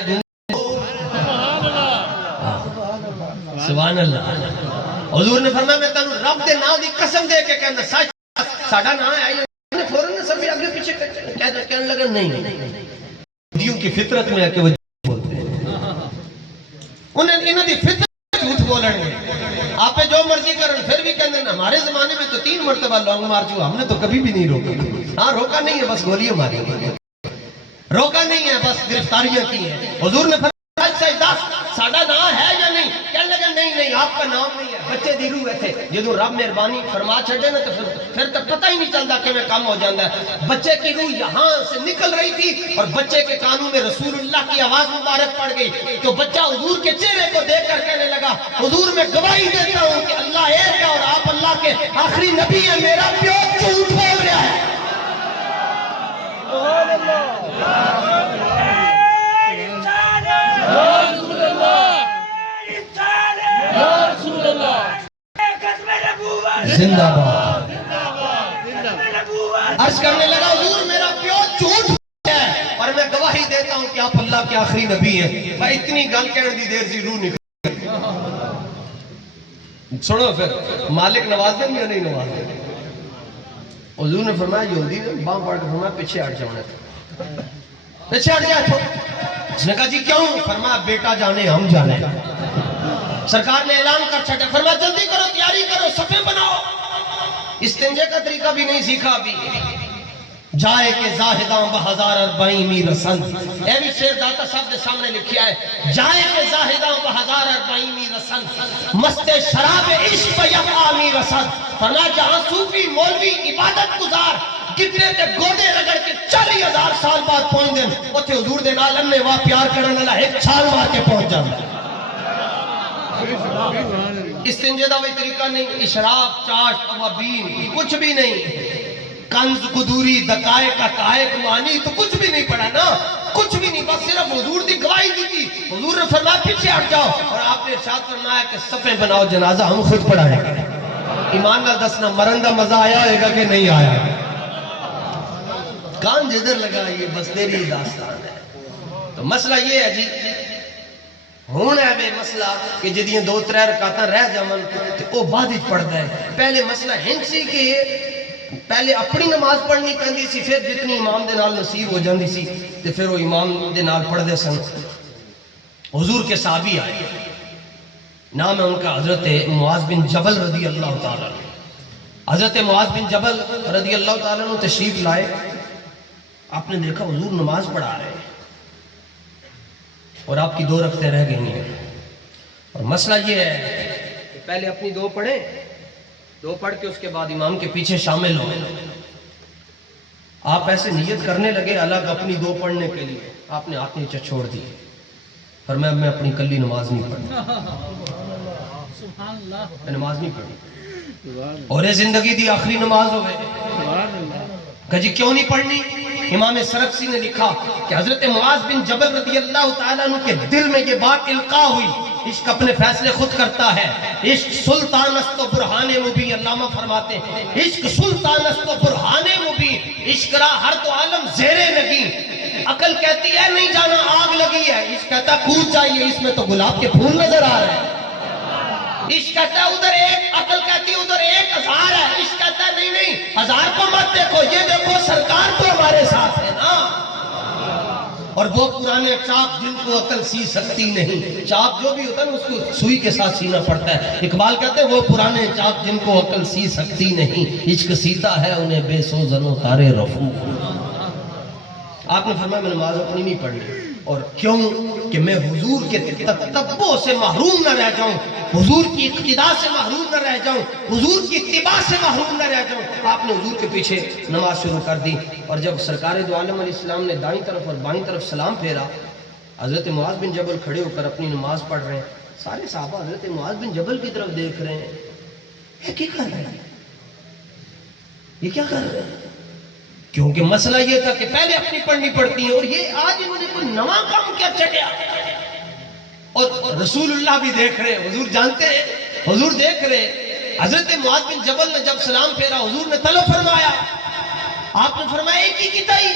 سبحان اللہ، حضور نے فرمایا میں تینوں رب دے نام دی قسم دے کے کہنا سچ ساڈا نام ہے یا نہیں۔ فوراً سب آگے پیچھے کہنے لگا نہیں، یہودیوں کی فطرت میں ہے کہ وہ بولتے ہیں، انہوں دی فطرت جھوٹ بولن گے، آپ جو مرضی کرن پھر بھی کہنے ہیں ہمارے زمانے میں تو 3 مرتبہ لانگ مارچ ہوا، ہم نے تو کبھی بھی نہیں روکا، ہاں روکا نہیں ہے بس گولیاں ماری گئی، روکا نہیں ہے بس گرفتاریاں کی ہیں۔ حضور نے فرمایا سچ دس ساڈا نام ہے یا نہیں؟ کہنے لگا نہیں آپ کا نام نہیں ہے، بچے دی روح تھے، جدو رب مہربانی فرما چھڑے نا تو پھر تو پتہ ہی نہیں چلتا کہ میں کام ہو جاتا ہے۔ بچے کی روح یہاں سے نکل رہی تھی اور بچے کے کانوں میں رسول اللہ کی آواز مبارک پڑ گئی، تو بچہ حضور کے چہرے کو دیکھ کر کہنے لگا حضور میں گواہی دیتا ہوں کہ اللہ ایک ہے اور آپ اللہ کے آخری نبی ہیں، میرا پیو جھوٹ بول رہا ہے۔ زندہ باد عرض کرنے لگا حضور میرا پیو جھوٹ ہے اور میں گواہی دیتا ہوں کہ آپ اللہ کے آخری نبی ہیں۔ میں اتنی گل کہنے دی دیر سی روح نکل سنو پھر مالک نواز دیں یا نہیں نواز دیں؟ حضور نے فرمایا یہودی باں پڑھ کے فرمایا پیچھے ہٹ جاؤ، پیچھے ہٹ جاؤ۔ اس نے کہا جی کیوں؟ فرمایا بیٹا جانے ہم جانے۔ سرکار نے اعلان کر چھٹے، فرمایا جلدی کرو تیاری کرو صفیں بناؤ۔ استنجے کا طریقہ بھی نہیں سیکھا ابھی۔ جائے کہ زاہداں بہزار اربعینی رسن، اے بھی شیر داتا صاحب نے سامنے لکھیا ہے، جائے کہ زاہداں بہزار اربعینی رسن مست شراب عشق یقامی رسن۔ فرمایا جہاں صوفی مولوی عبادت گزار گٹے تے گوڑے رگڑ کے 40,000 سال بعد پہنچ دیں، اتھے حضور دے نال امنے واہ پیار کرنے والا ایک چھال مار کے پہنچ جاتا ہے۔ استنجے دا وہی طریقہ نہیں، اشراق چاشت اوابین کچھ بھی نہیں، کنز قدوری دقائق حقائق معنی تو کچھ بھی نہیں پڑھا نا، کچھ بھی نہیں، بس صرف حضور دی گواہی دی تھی۔ حضور نے فرمایا پیچھے ہٹ جاؤ اور آپ نے ارشاد فرمایا کہ صفیں بناؤ جنازہ ہم خود پڑھائیں گے۔ ایمان نہ دسنا مرن دا مزہ آیا ہوئے گا کہ نہیں آیا؟ کان جدھر لگا یہ بس تیری داستان ہے۔ تو مسئلہ یہ ہے جی ہونا ہے بے مسئلہ کہ جدیاں 2-3 رکعتاں رہ جامن تے او بعد وچ پڑھدا ہے۔ پہلے مسئلہ ہنچ سی کہ پہلے اپنی نماز پڑھنی پہندی سی، پھر جتنی امام دے نال نصیب ہو جاندی سی تے پھر وہ امام دے نال پڑھ دے سن۔ حضور کے صحابی آئے، نام ہے ان کا حضرت معاذ بن جبل رضی اللہ تعالیٰ عنہ۔ حضرت معاذ بن جبل رضی اللہ تعالیٰ عنہ تشریف لائے، آپ نے دیکھا حضور نماز پڑھا رہے ہیں اور آپ کی 2 رکعتیں رہ گئی ہیں، اور مسئلہ یہ ہے کہ پہلے اپنی 2 پڑھیں، 2 پڑھ کے اس کے بعد امام کے پیچھے شامل ہوں۔ آپ ایسے نیت کرنے لگے الگ اپنی دو پڑھنے کے لیے، آپ نے ہاتھ نیچے چھوڑ دیے، فرمایا میں اپنی کلی نماز نہیں پڑھوں، میں نماز نہیں پڑھوں، اور یہ زندگی دی آخری نماز ہو گئے۔ کہ جی کیوں نہیں پڑھنی؟ امام سرخسی نے لکھا کہ حضرت معاذ بن جبل رضی اللہ تعالیٰ عنہ کے دل میں یہ بات القاء ہوئی، عشق اپنے فیصلے خود کرتا ہے، عشق سلطان است و برہان مبین، علامہ فرماتے ہیں عشق سلطان است و برہان مبین، عشق را ہر تو عالم زیر نگین۔ عقل کہتی ہے نہیں جانا آگ لگی ہے، عشق کہتا ہے کود جائیے، اس میں تو گلاب کے پھول نظر آ رہے ہیں۔ عشق کہتا ہے ادھر ایک، عقل کہتی ہے ادھر 1000 ہے، عشق کہتا ہے نہیں نہیں 1000 کو مت دیکھو، یہ دیکھو سرکار تو ہمارے ساتھ ہے نا۔ اور وہ پرانے چاک جن کو عقل سی سکتی نہیں، چاک جو بھی ہوتا ہے اس کو سوئی کے ساتھ سینا پڑتا ہے۔ اقبال کہتے ہیں وہ پرانے چاک جن کو عقل سی سکتی نہیں، عشق سیتا ہے انہیں بے سوزن و تارے رفو۔ آپ نے فرمایا میں نماز اپنی نہیں پڑھنی، اور کیوں کہ میں حضور کے تتبع سے محروم نہ رہ جاؤں، حضور کی اقتداء سے محروم نہ رہ جاؤں، حضور کی اتباع سے محروم نہ رہ جاؤں۔ آپ نے حضور کے پیچھے نماز شروع کر دی، اور جب سرکار دو عالم علیہ السلام نے دائیں طرف اور بائیں طرف سلام پھیرا، حضرت معاذ بن جبل کھڑے ہو کر اپنی نماز پڑھ رہے ہیں، سارے صحابہ حضرت معاذ بن جبل کی طرف دیکھ رہے ہیں، یہ کیا کر رہے ہیں، یہ کیا کر رہے ہیں؟ کیونکہ مسئلہ یہ تھا کہ پہلے اپنی پڑھنی پڑتی ہیں، اور یہ آج انہوں نے کوئی نواں کام کیا چکیا، اور رسول اللہ بھی دیکھ رہے ہیں، حضور جانتے ہیں، حضور دیکھ رہے ہیں۔ حضرت معاذ بن جبل نے جب سلام پھیرا، حضور نے طلب فرمایا، آپ نے فرمایا ایک ہی کیتا ہی،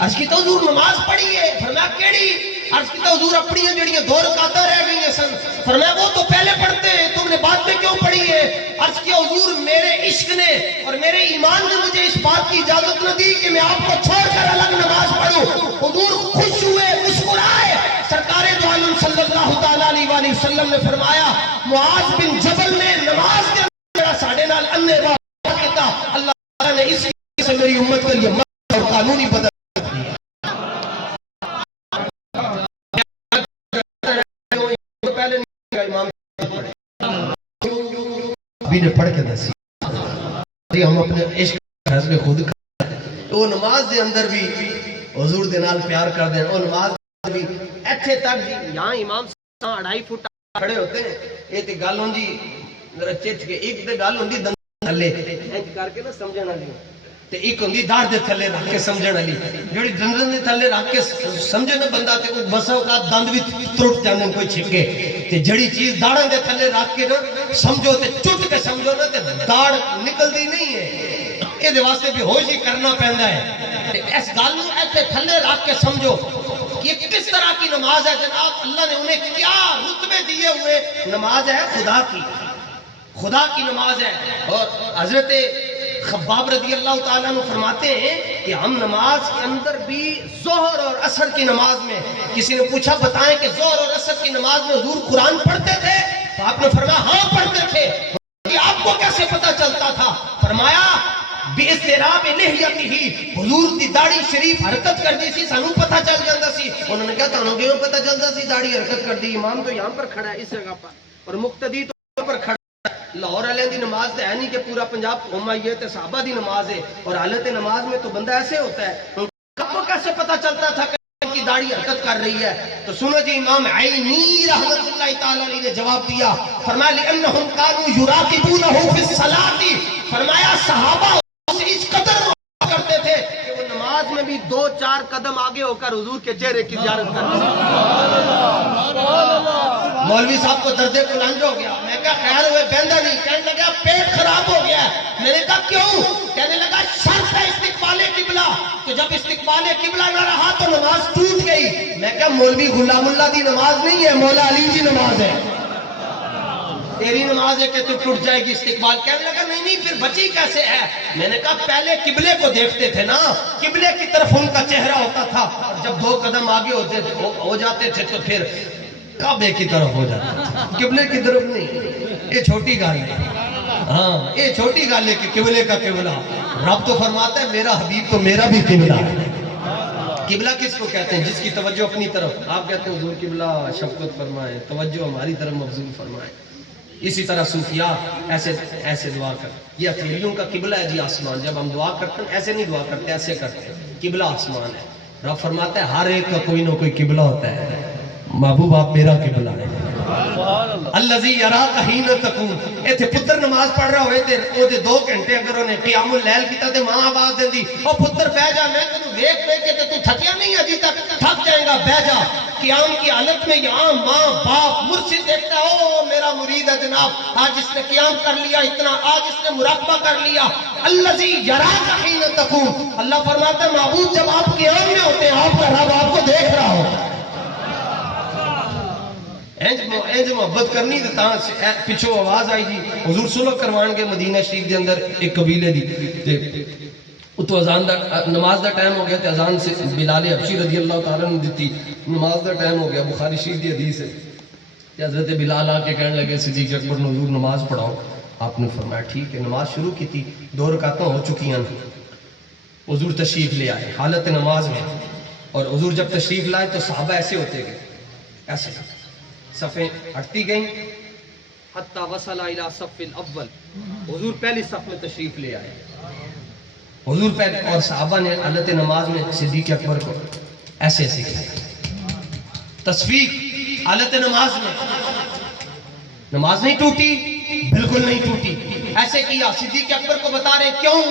عرض کی تو حضور نماز پڑھی ہے، فرمایا کیڑی؟ عرض کی تو حضور اپنی جڑیاں 2 رکعتیں رہ گئی ہیں سن، فرمایا وہ تو پہلے پڑھتے ہیں، تم نے بعد میں کیوں پڑھی ہے؟ عرض کیا حضور میرے عشق نے اور میرے ایمان نے مجھے اس بات کی اجازت نہ دی کہ میں آپ کو چھوڑ کر الگ نماز پڑھوں۔ حضور خوش ہوئے، مسکرائے، سرکار دو عالم صلی اللہ تعالیٰ علیہ وآلہ وسلم نے فرمایا معاذ بن جبل نے نماز کے اندر ساڑھے نال انے بات کہتا، اللہ تعالیٰ نے اس سے میری امت کے لیے مقصد اور قانونی بدل نے پڑھ کے دسی، ہم اپنے عشق فیصلے خود کر، وہ نماز دے اندر بھی حضور دے نال پیار کر دیں، وہ نماز بھی ایتھے تک یہاں امام صاحب 2.5 فٹ کھڑے ہوتے ہیں، یہ تے گل ہوں جی ذرا چت کے، ایک تے گل ہوندی دند تھلے انج کر کے نہ سمجھن والی، تے ایک ہوندی داڑھ دے تھلے رکھ کے سمجھن والی، جڑی دند دے تھلے رکھ کے سمجھے نہ بندہ تے او بسا اوقات دند بھی ٹرٹ جاندے کوئی چھکے، تے جڑی چیز داڑھاں دے تھلے رکھ کے نا سمجھو تے چٹ کے سمجھو نا تے داڑھ نکلدی نہیں ہے، اے دے واسطے بھی ہوش ہی کرنا پیندا ہے، تے اس گل نوں ایتھے تھلے رکھ کے سمجھو کہ یہ کس طرح کی نماز ہے جناب، اللہ نے انہیں کیا رتبے دیے ہوئے، نماز ہے خدا کی، خدا کی نماز ہے۔ اور حضرت خباب رضی اللہ تعالیٰ عنہ فرماتے ہیں کہ ہم نماز کے اندر بھی ظہر اور عصر کی نماز میں، کسی نے پوچھا بتائیں کہ ظہر اور عصر کی نماز میں حضور قرآن پڑھتے تھے؟ تو آپ نے فرمایا ہاں پڑھتے تھے۔ کہ آپ کو کیسے پتا چلتا تھا؟ فرمایا باضطراب لحیتہ، حضور دی داڑھی شریف حرکت کر دی سی، سانوں پتہ چل جاندا سی۔ انہوں نے کہا تانوں کیوں پتہ چلدا سی داڑھی حرکت کر دی؟ امام تو یہاں پر کھڑا ہے اس جگہ پر، اور مقتدی تو یہاں پر کھڑا ہے۔ لاہور والے دی نماز تے ہے نہیں کہ پورا پنجاب گھوم آئیے تے صحابہ دی نماز ہے، اور حالت نماز میں تو بندہ ایسے ہوتا ہے، آپ کو کیسے پتہ چلتا تھا کہ کی داڑھی حرکت کر رہی ہے؟ تو سنو جی امام عینی رحمت اللہ تعالی علیہ نے جواب دیا، فرمایا لئنہم کانوا یراقبونہ فی الصلاۃ، فرمایا صحابہ اس قدر کرتے تھے کہ وہ نماز میں بھی 2-4 قدم آگے ہو کر حضور کے چہرے کی زیارت کرتے تھے۔ مولوی صاحب کو درد قلنج ہو گیا، میں کہا خیر ہوئے بہندہ نہیں، کہنے لگا پیٹ خراب ہو گیا ہے۔ میں نے کہا کیوں؟ کہنے لگا شرط ہے استقبال قبلہ، تو جب استقبال قبلہ نہ رہا تو نماز ٹوٹ گئی۔ میں کہا مولوی غلام اللہ دی نماز نہیں ہے، مولا علی دی نماز ہے، تیری نماز ہے کہ تو ٹوٹ جائے گی استقبال۔ کہنے لگا نہیں نہیں پھر بچی کیسے ہے؟ میں نے کہا پہلے قبلے کو دیکھتے تھے نا، قبلے کی طرف ان کا چہرہ ہوتا تھا، اور جب 2 قدم آگے ہو جاتے تھے تو پھر کعبے کی طرف ہو جاتا تھا، قبلے کی طرف نہیں۔ یہ چھوٹی گال ہے، ہاں یہ چھوٹی گال ہے کہ قبلے کا قبلہ، رب تو فرماتا ہے میرا حبیب تو میرا بھی قبلہ ہے۔ قبلہ کس کو کہتے ہیں؟ جس کی توجہ اپنی طرف، آپ کہتے ہیں حضور قبلہ شفقت فرمائے، توجہ ہماری طرف مبذول فرمائے۔ اسی طرح صوفیاء ایسے دعا کر. یہ ہتھیلیوں کا قبلہ ہے جی آسمان. جب ہم دعا کرتے ہیں ایسے نہیں دعا کرتے, ایسے کرتے ہیں. قبلہ آسمان ہے. رب فرماتا ہے ہر ایک کا کوئی نہ کوئی قبلہ ہوتا ہے. محبوب آپ میرا قبلہ ہے. الذی یراک حین تقوم. ایتھے پتر نماز پڑھ رہا ہوئے تے او دے 2 گھنٹے اگر انہیں قیام اللیل کیتا تے ماں آواز دیندی او پتر بہ جا, میں تینوں ویکھ کے تے تو تھکیا نہیں ابھی تک, تھک جائے گا, بہ جا. قیام کی حالت میں یہاں ماں باپ مرشد دیکھتا ہے, او میرا مرید ہے جناب, آج اس نے قیام کر لیا اتنا, آج اس نے مراقبہ کر لیا. الذی یراک حین تقوم. اللہ فرماتا ہے محبوب جب آپ قیام میں ہوتے ہیں آپ کا رب آپ کو دیکھ رہا ہوتا ہے. اینج محبت کرنی تو پچھو آواز آئی جی حضور صلح کروان کے مدینہ شریف دے اندر ایک قبیلے دی تو اذان دا نماز دا ٹائم ہو گیا تے اذان سے بلال حبشی رضی اللہ تعالیٰ نے دیتی, نماز دا ٹائم ہو گیا. بخاری شریف دی حدیث ہے کہ حضرت بلال آ کے کہنے لگے صدیق اکبر نے حضور نماز پڑھاؤ. آپ نے فرمایا ٹھیک ہے. نماز شروع کی تھی, 2 رکعتیں ہو چکی ہیں. حضور تشریف لے آئے حالت نماز میں, اور حضور جب تشریف لائے تو صحابہ ایسے ہوتے گئے, ایسے صفیں ہٹتی گئیں حتی وصل الی صف الاول. حضور پہلی صف میں تشریف لے آئے, حضور پہلے, اور صحابہ نے حالت نماز میں صدیق اکبر کو ایسے ایسے کیا. تصفیق حالت نماز میں, نماز نہیں ٹوٹی, بالکل نہیں ٹوٹی, ایسے کیا. صدیق اکبر کو بتا رہے کیوں,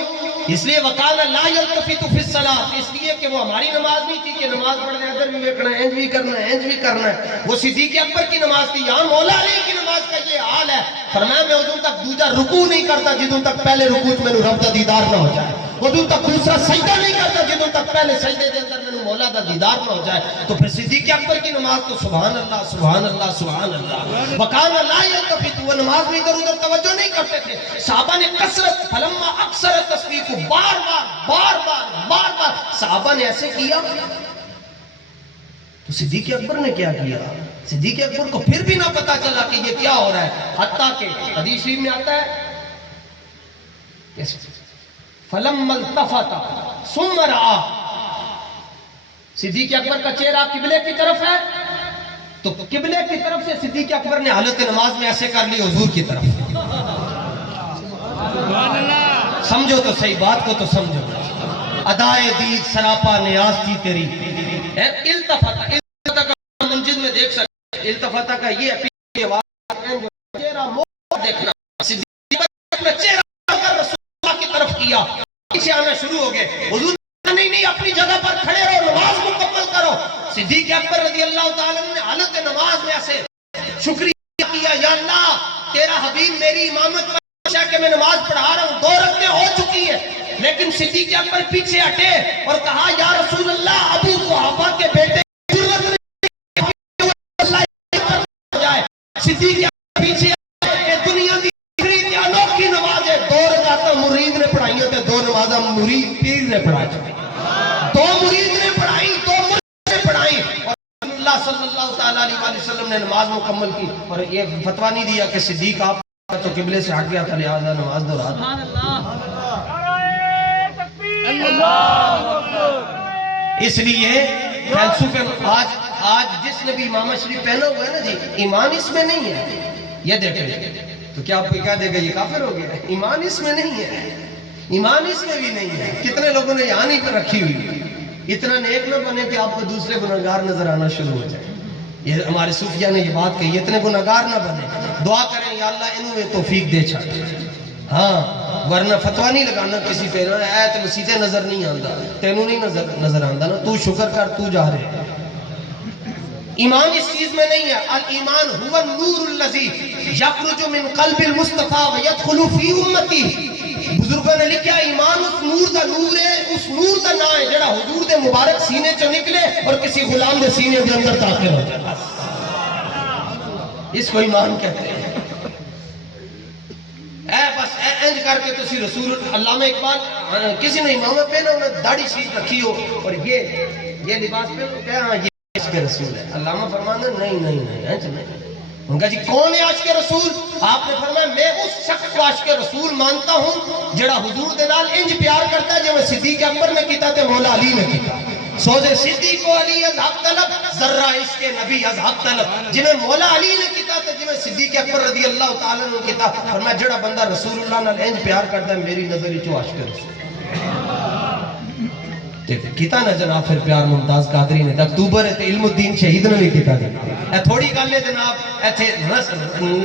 اس لیے وقال لا یلتفت فی الصلاۃ, اس لیے کہ وہ ہماری نماز نہیں تھی کہ نماز پڑھنے ادھر بھی دیکھنا ہے, انج بھی کرنا ہے, انج بھی کرنا ہے. وہ صدیق اکبر کی نماز تھی. یہاں مولا علی کی نماز کا یہ حال ہے. فرمایا میں ادھر تک دوسرا رکوع نہیں کرتا جدوں تک پہلے رکوع میں رب دا دیدار نہ ہو جائے, ادھر تک دوسرا سجدہ نہیں کرتا جدوں تک پہلے سجدے دے اندر میں مولا دا دیدار نہ ہو جائے. تو پھر صدیق اکبر کی نماز تو سبحان اللہ سبحان اللہ سبحان اللہ. وقال لا یلتفت, وہ نماز میں ادھر ادھر توجہ نہیں کرتے تھے. صحابہ نے کثرت فلما اکثر تصفیق کو بار بار صحابہ نے ایسے کیا. تو صدیق اکبر نے کیا کیا, صدیق اکبر کو پھر بھی نہ پتا چلا کہ یہ کیا ہو رہا ہے. حتیٰ کہ حدیث شریف میں آتا ہے فلما التفت ثم رأى, صدیق اکبر کا چہرہ قبلے کی طرف ہے تو قبلے کی طرف سے صدیق اکبر نے حالت نماز میں ایسے کر لی حضور کی طرف. سمجھو تو صحیح بات کو تو سمجھو. ادائے دید سراپا نیاز تھی تیری. التفت کا منجد میں دیکھ سکتے, التفت کا یہ چہرہ دیکھنا. صدیق اکبر نے چہرہ رسول اللہ کی طرف کیا, پیچھے آنا شروع ہو گئے. حضور نہیں اپنی جگہ پر کھڑے رہو, نماز مکمل کرو. صدیق اکبر رضی اللہ تعالیٰ نے حالت نماز میں ایسے شکریہ کیا, یا اللہ تیرا حبیب میری امامت پر کہ میں نماز پڑھا رہا ہوں, 2 رکعتیں ہو چکی ہیں. لیکن صدیق اکبر پیچھے ہٹے اور کہا یا رسول اللہ ابو قحافہ کے بیٹے صدیق اکبر پیچھے دنیا کی انوکھی نماز ہے. 2 رکعتیں مرید نے پڑھائی ہیں, 2 نمازاں مرید پیر نے پڑھائی, 2 مرید نے پڑھائی, 2 مرید نے پڑھائی. اور اللہ صلی اللہ تعالیٰ علیہ وسلم نے نماز مکمل کی. اور یہ فتویٰ نہیں دیا کہ صدیق آپ تو قبلے سے ہٹ گیا تھا لہذا نماز دہرا دو. اس لیے فلسفے آج جس نے بھی امامہ شریف پہنا ہوا ہے نا جی, ایمان اس میں نہیں ہے. یہ دیکھیں تو کیا آپ کو کیا دے گا, یہ کافر ہو گیا. ایمان اس میں نہیں ہے, ایمان اس میں بھی نہیں ہے. کتنے لوگوں نے یہاں نہیں پر رکھی ہوئی. اتنا نیک نہ بنے کہ آپ کو دوسرے گناہگار نظر آنا شروع ہو جائے. یہ ہمارے صوفیہ نے یہ بات کہی, اتنے گناہگار نہ بنے. دعا کریں یا اللہ انہوں نے توفیق دے چھاڑ. ہاں ورنہ فتویٰ نہیں لگانا کسی پہ, ایت مسیطے نظر نہیں آندا, تینوں نہیں نظر آندا نا, تو شکر کر تو جا رہے. ایمان اس چیز میں نہیں ہے. الایمان هو النور الذی یخرج من قلب المصطفیٰ ویدخل فی امتی. بزرگوں نے لکھا ایمان اس نور دا نور ہے, اس نور دا نام ہے جڑا حضور دے مبارک سینے چو نکلے اور کسی غلام دے سینے دے اندر داخل ہو جائے. اس کو ایمان کہتے ہیں. بس انج کر کے تسی رسول علامہ اقبال کسی نے امامہ پہنا, انہیں داڑھی شریف رکھی ہو اور یہ لباس پہنو, کہا ہاں یہ عاشق رسول ہے. علامہ فرمانا نہیں انج نہیں. ان کا جی کون ہے عاشق رسول؟ آپ نے فرمایا میں اس شخص کو عاشق رسول مانتا ہوں جڑا حضور دے نال انج پیار کرتا ہے جو صدیق اکبر نے کیتا تے مولا علی نے کیتا. سوزے صدیق و علی از حق طلب ذرہ عشق نبی از حق طلب جنہیں مولا علی نے کیتا تے جنہیں صدیق اکبر رضی اللہ تعالیٰ نے کیتا فرمایا جڑا بندہ رسول اللہ نال انج پیار کرتا ہے میری نظر چو عاشق رسول کیتا نا جناب پھر پیار ممتاز قادری نے اکتوبر ہے علم الدین شہید نے بھی کیتا دی اے تھوڑی گل ہے جناب ایتھے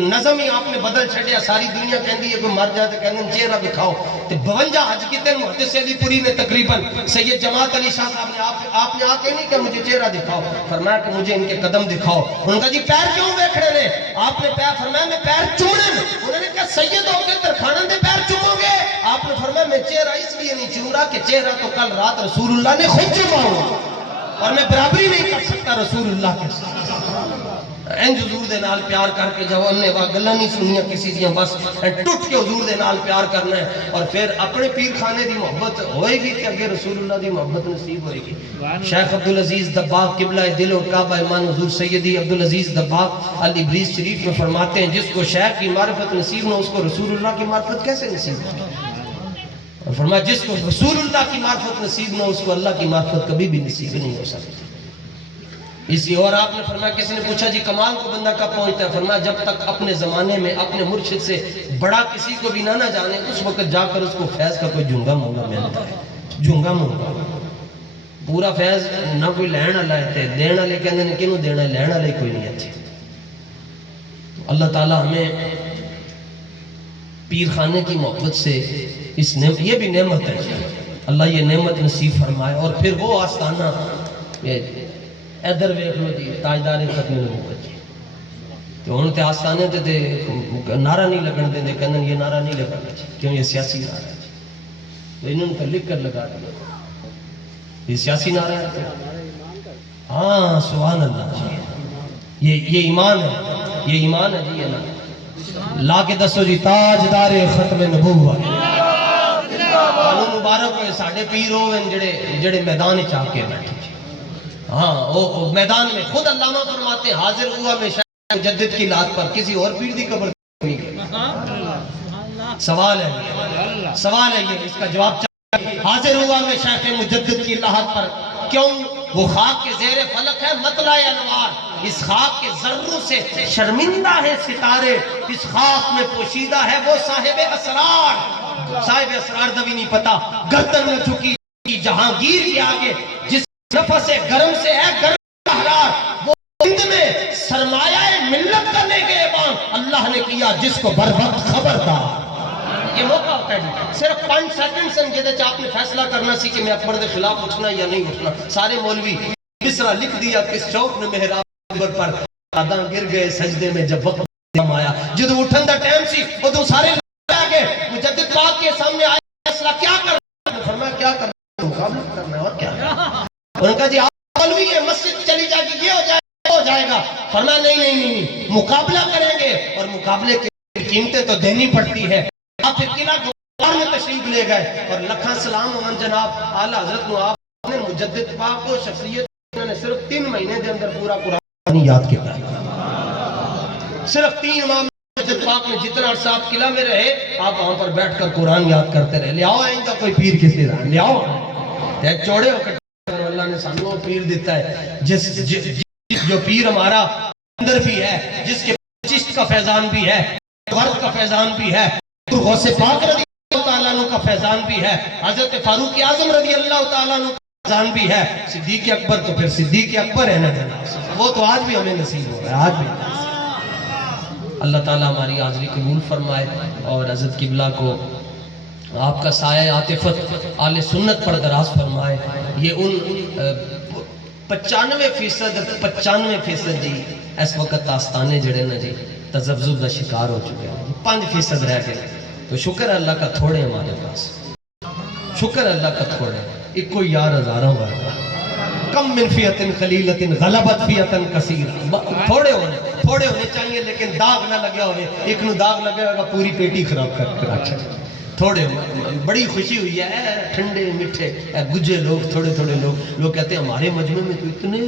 نظم ہی آپ نے بدل چھڑیا ساری دنیا کہندی ہے کوئی مر جائے تے کہندے چہرہ دکھاؤ تے 52 حج کیتے محدث علی پوری نے تقریباً سید جماعت علی شاہ صاحب نے آپ نے آ کے نہیں کہ مجھے چہرہ دکھاؤ فرمایا کہ مجھے ان کے قدم دکھاؤ ان کا جی پیر کیوں دیکھنے نے آپ نے پیر فرمایا میں پیر چومنے انہوں نے کہا سید ہو کے ترخانہ دے پیر چومو گے آپ نے فرمایا میں چہرہ اس لیے نہیں چوم رہا کہ چہرہ تو کل رات رسول اللہ نے خود چوما اور میں برابری نہیں کر سکتا رسول اللہ کے ساتھ انج حضور دے نال پیار کر کے جب انہیں وہ گلاں نہیں سنیاں کسی دیاں بس ٹوٹ کے حضور دے نال پیار کرنا ہے اور پھر اپنے پیر خانے دی محبت ہوئے گی کہ اگے رسول اللہ دی محبت نصیب ہوئے گی شیخ عبدالعزیز دباغ قبلہ دل و کعبہ ایمان حضور سیدی عبدالعزیز دباغ الابریز شریف میں فرماتے ہیں جس کو شیخ کی معرفت نصیب نہ اس کو رسول اللہ کی معرفت کیسے نصیب ہو اور فرمایا جس کو رسول اللہ کی معرفت نصیب نہ اس کو اللہ کی معرفت کبھی بھی نصیب نہیں ہو سکتی اس لیے اور آپ نے فرمایا کسی نے پوچھا جی کمال کو بندہ کب پہنچتا ہے فرمایا جب تک اپنے زمانے میں اپنے مرشد سے بڑا کسی کو بھی نہ جانے اس وقت جا کر اس کو فیض کا کوئی جھنگا مونگا ملتا ہے جھنگا مونگا پورا فیض نہ کوئی لین والا ہے دین والے کہندے نے کینوں دینا ہے لین والے کوئی نہیں ہے اللہ تعالی ہمیں پیر خانے کی محبت سے اس یہ بھی نعمت ہے اللہ یہ نعمت نصیب فرمائے اور پھر وہ آستانہ ادھر ویکھ لو جی تاجدار ختم نبوت جی تو ہن تے آستانے تے نعرہ نہیں لگن دے کہندے یہ نعرہ نہیں لگانا جی کیوں یہ سیاسی نعرہ ہے جی تو انہوں نے لکھ کر لگا دیا یہ سیاسی نعرہ ہے ہاں سبحان اللہ جی یہ ایمان ہے یہ ایمان ہے جی اللہ لا کے دسو جی تاجدار ختم نبوت مبارک ہوئے ساڑھے پیر ہوئے جڑے میدان چاہ کے بیٹھے ہاں وہ میدان میں خود علامہ فرماتے حاضر ہوا میں شیخ مجدد کی لات پر کسی اور پیر دی قبر نہیں گئے سوال ہے یہ اس کا جواب چاہیے حاضر ہوا میں شیخ مجدد کی لات پر کیوں وہ خاک کے زیر فلک ہے مطلع انوار اس خاک کے ذروں سے شرمندہ ہے ستارے اس خاک میں پوشیدہ ہے وہ صاحب اسرار دوی نہیں پتا گردن میں چکی جہانگیر کے آگے جس نفس گرم سے ہے گرم احرار وہ ہند میں سرمایہ ملت کرنے کے ایمان اللہ نے کیا جس کو بر وقت خبردار یہ موقع ہوتا ہے جی صرف 5 سیکنڈ سے جدے آپ نے فیصلہ کرنا سی کہ میں اکبر دے خلاف اٹھنا یا نہیں اٹھنا سارے مولوی کس طرح لکھ دیا کس چوک نے محراب پر آدھاں گر گئے سجدے میں جب وقت آیا جدو اٹھن دا ٹائم سی وہ تو سارے آگے مجدد پاک کے سامنے آئے فیصلہ کیا کرنا فرمایا کیا کرنا مقابلہ کرنا اور کیا ان کا جی آپ مولوی ہے مسجد چلی جائے گی یہ ہو جائے گا فرمایا نہیں مقابلہ کریں گے اور مقابلے کی قیمتیں تو دینی پڑتی ہے آپ پھر قلعہ گوار میں تشریف لے گئے اور لکھاں سلام امن جناب اعلیٰ حضرت نو آپ نے مجدد پاک کو شخصیت انہوں نے صرف 3 مہینے دے اندر پورا قرآن یاد کیا صرف 3 ماہ مجدد پاک میں جتنا عرصہ آپ قلعہ میں رہے آپ وہاں پر بیٹھ کر قرآن یاد کرتے رہے لے آؤ آئندہ کوئی پیر کسی رہا لے آؤ ایک چوڑے ہو کر اللہ نے سانوں پیر دیتا ہے جو پیر ہمارا اندر بھی ہے جس کے چشت کا فیضان بھی ہے ورد کا فیضان بھی ہے غوث پاک رضی اللہ تعالیٰ عنہ کا فیضان بھی ہے حضرت فاروق اعظم رضی اللہ تعالیٰ عنہ کا فیضان بھی ہے صدیق اکبر تو پھر صدیق اکبر ہے نا وہ تو آج بھی ہمیں نصیب ہو رہا ہے آج بھی اللہ تعالیٰ ہماری حاضری قبول فرمائے اور حضرت قبلہ کو آپ کا سایہ عاطفت آل سنت پر دراز فرمائے یہ ان 95% جی اس وقت آستانے جڑے نا جی تذبذب کا شکار ہو چکے ہیں 5% رہ گئے تو شکر اللہ کا تھوڑے ہمارے پاس شکر اللہ کا تھوڑے ایک کوئی یار ہزاروں ورگا کم من فیت قلیلت غلبت فیت کثیر تھوڑے ہونے چاہیے لیکن داغ نہ لگیا ہوئے ایک نو داغ لگیا ہوگا پوری پیٹی خراب کر اچھا تھوڑے بڑی خوشی ہوئی ہے ٹھنڈے میٹھے گجے لوگ تھوڑے لوگ کہتے ہیں ہمارے مجمع میں تو اتنے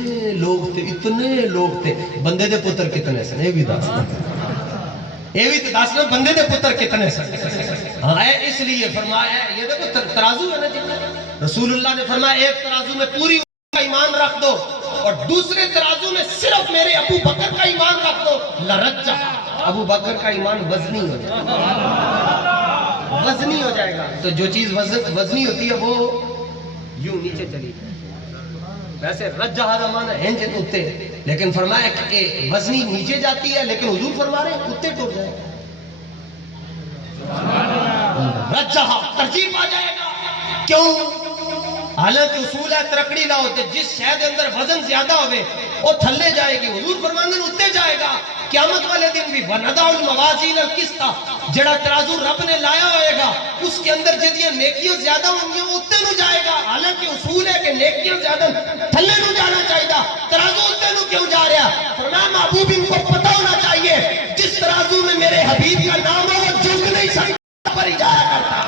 لوگ تھے بندے دے پتر کتنے سن یہ بھی داسنا بندے دے پتر کتنے سن ہاں اس لیے فرمایا یہ دیکھو ترازو ہے نا جی رسول اللہ نے فرمایا ایک ترازو میں پوری کا ایمان رکھ دو اور دوسرے ترازو میں صرف میرے ابو بکر کا ایمان رکھ دو، لرجہ، ابو بکر کا ایمان وزنی ہو جائے گا، وزنی ہو جائے گا۔ تو جو چیز وزنی ہوتی ہے وہ یوں نیچے چلی جائے، ویسے رجہ مانا ہنج کتے، لیکن فرمایا کہ وزنی نیچے جاتی ہے، لیکن حضور فرما رہے ہیں کتے ٹوٹ جائے گا، رجہ ترجیح آ جائے گا۔ کیوں؟ حالانکہ اصول ہے ترکڑی لا ہوتے، جس شہد اندر وزن زیادہ ہوئے وہ تھلے جائے گی، حضور فرماندے اتنے جائے گا۔ قیامت والے دن بھی وَنَضَعُ الْمَوَازِينَ الْقِسْطَ، جڑا ترازو رب نے لایا ہوئے گا اس کے اندر جدیاں نیکیاں زیادہ ہوں گی وہ اتنے نو جائے گا۔ حالانکہ اصول ہے کہ نیکیاں زیادہ تھلے نو جانا چاہیے، ترازو اتنے نو کیوں جا رہا؟ فرمایا محبوب ان کو پتہ ہونا چاہیے جس ترازو میں میرے حبیب کا نام ہو وہ جھک نہیں سکتا، پر ہی جایا کرتا۔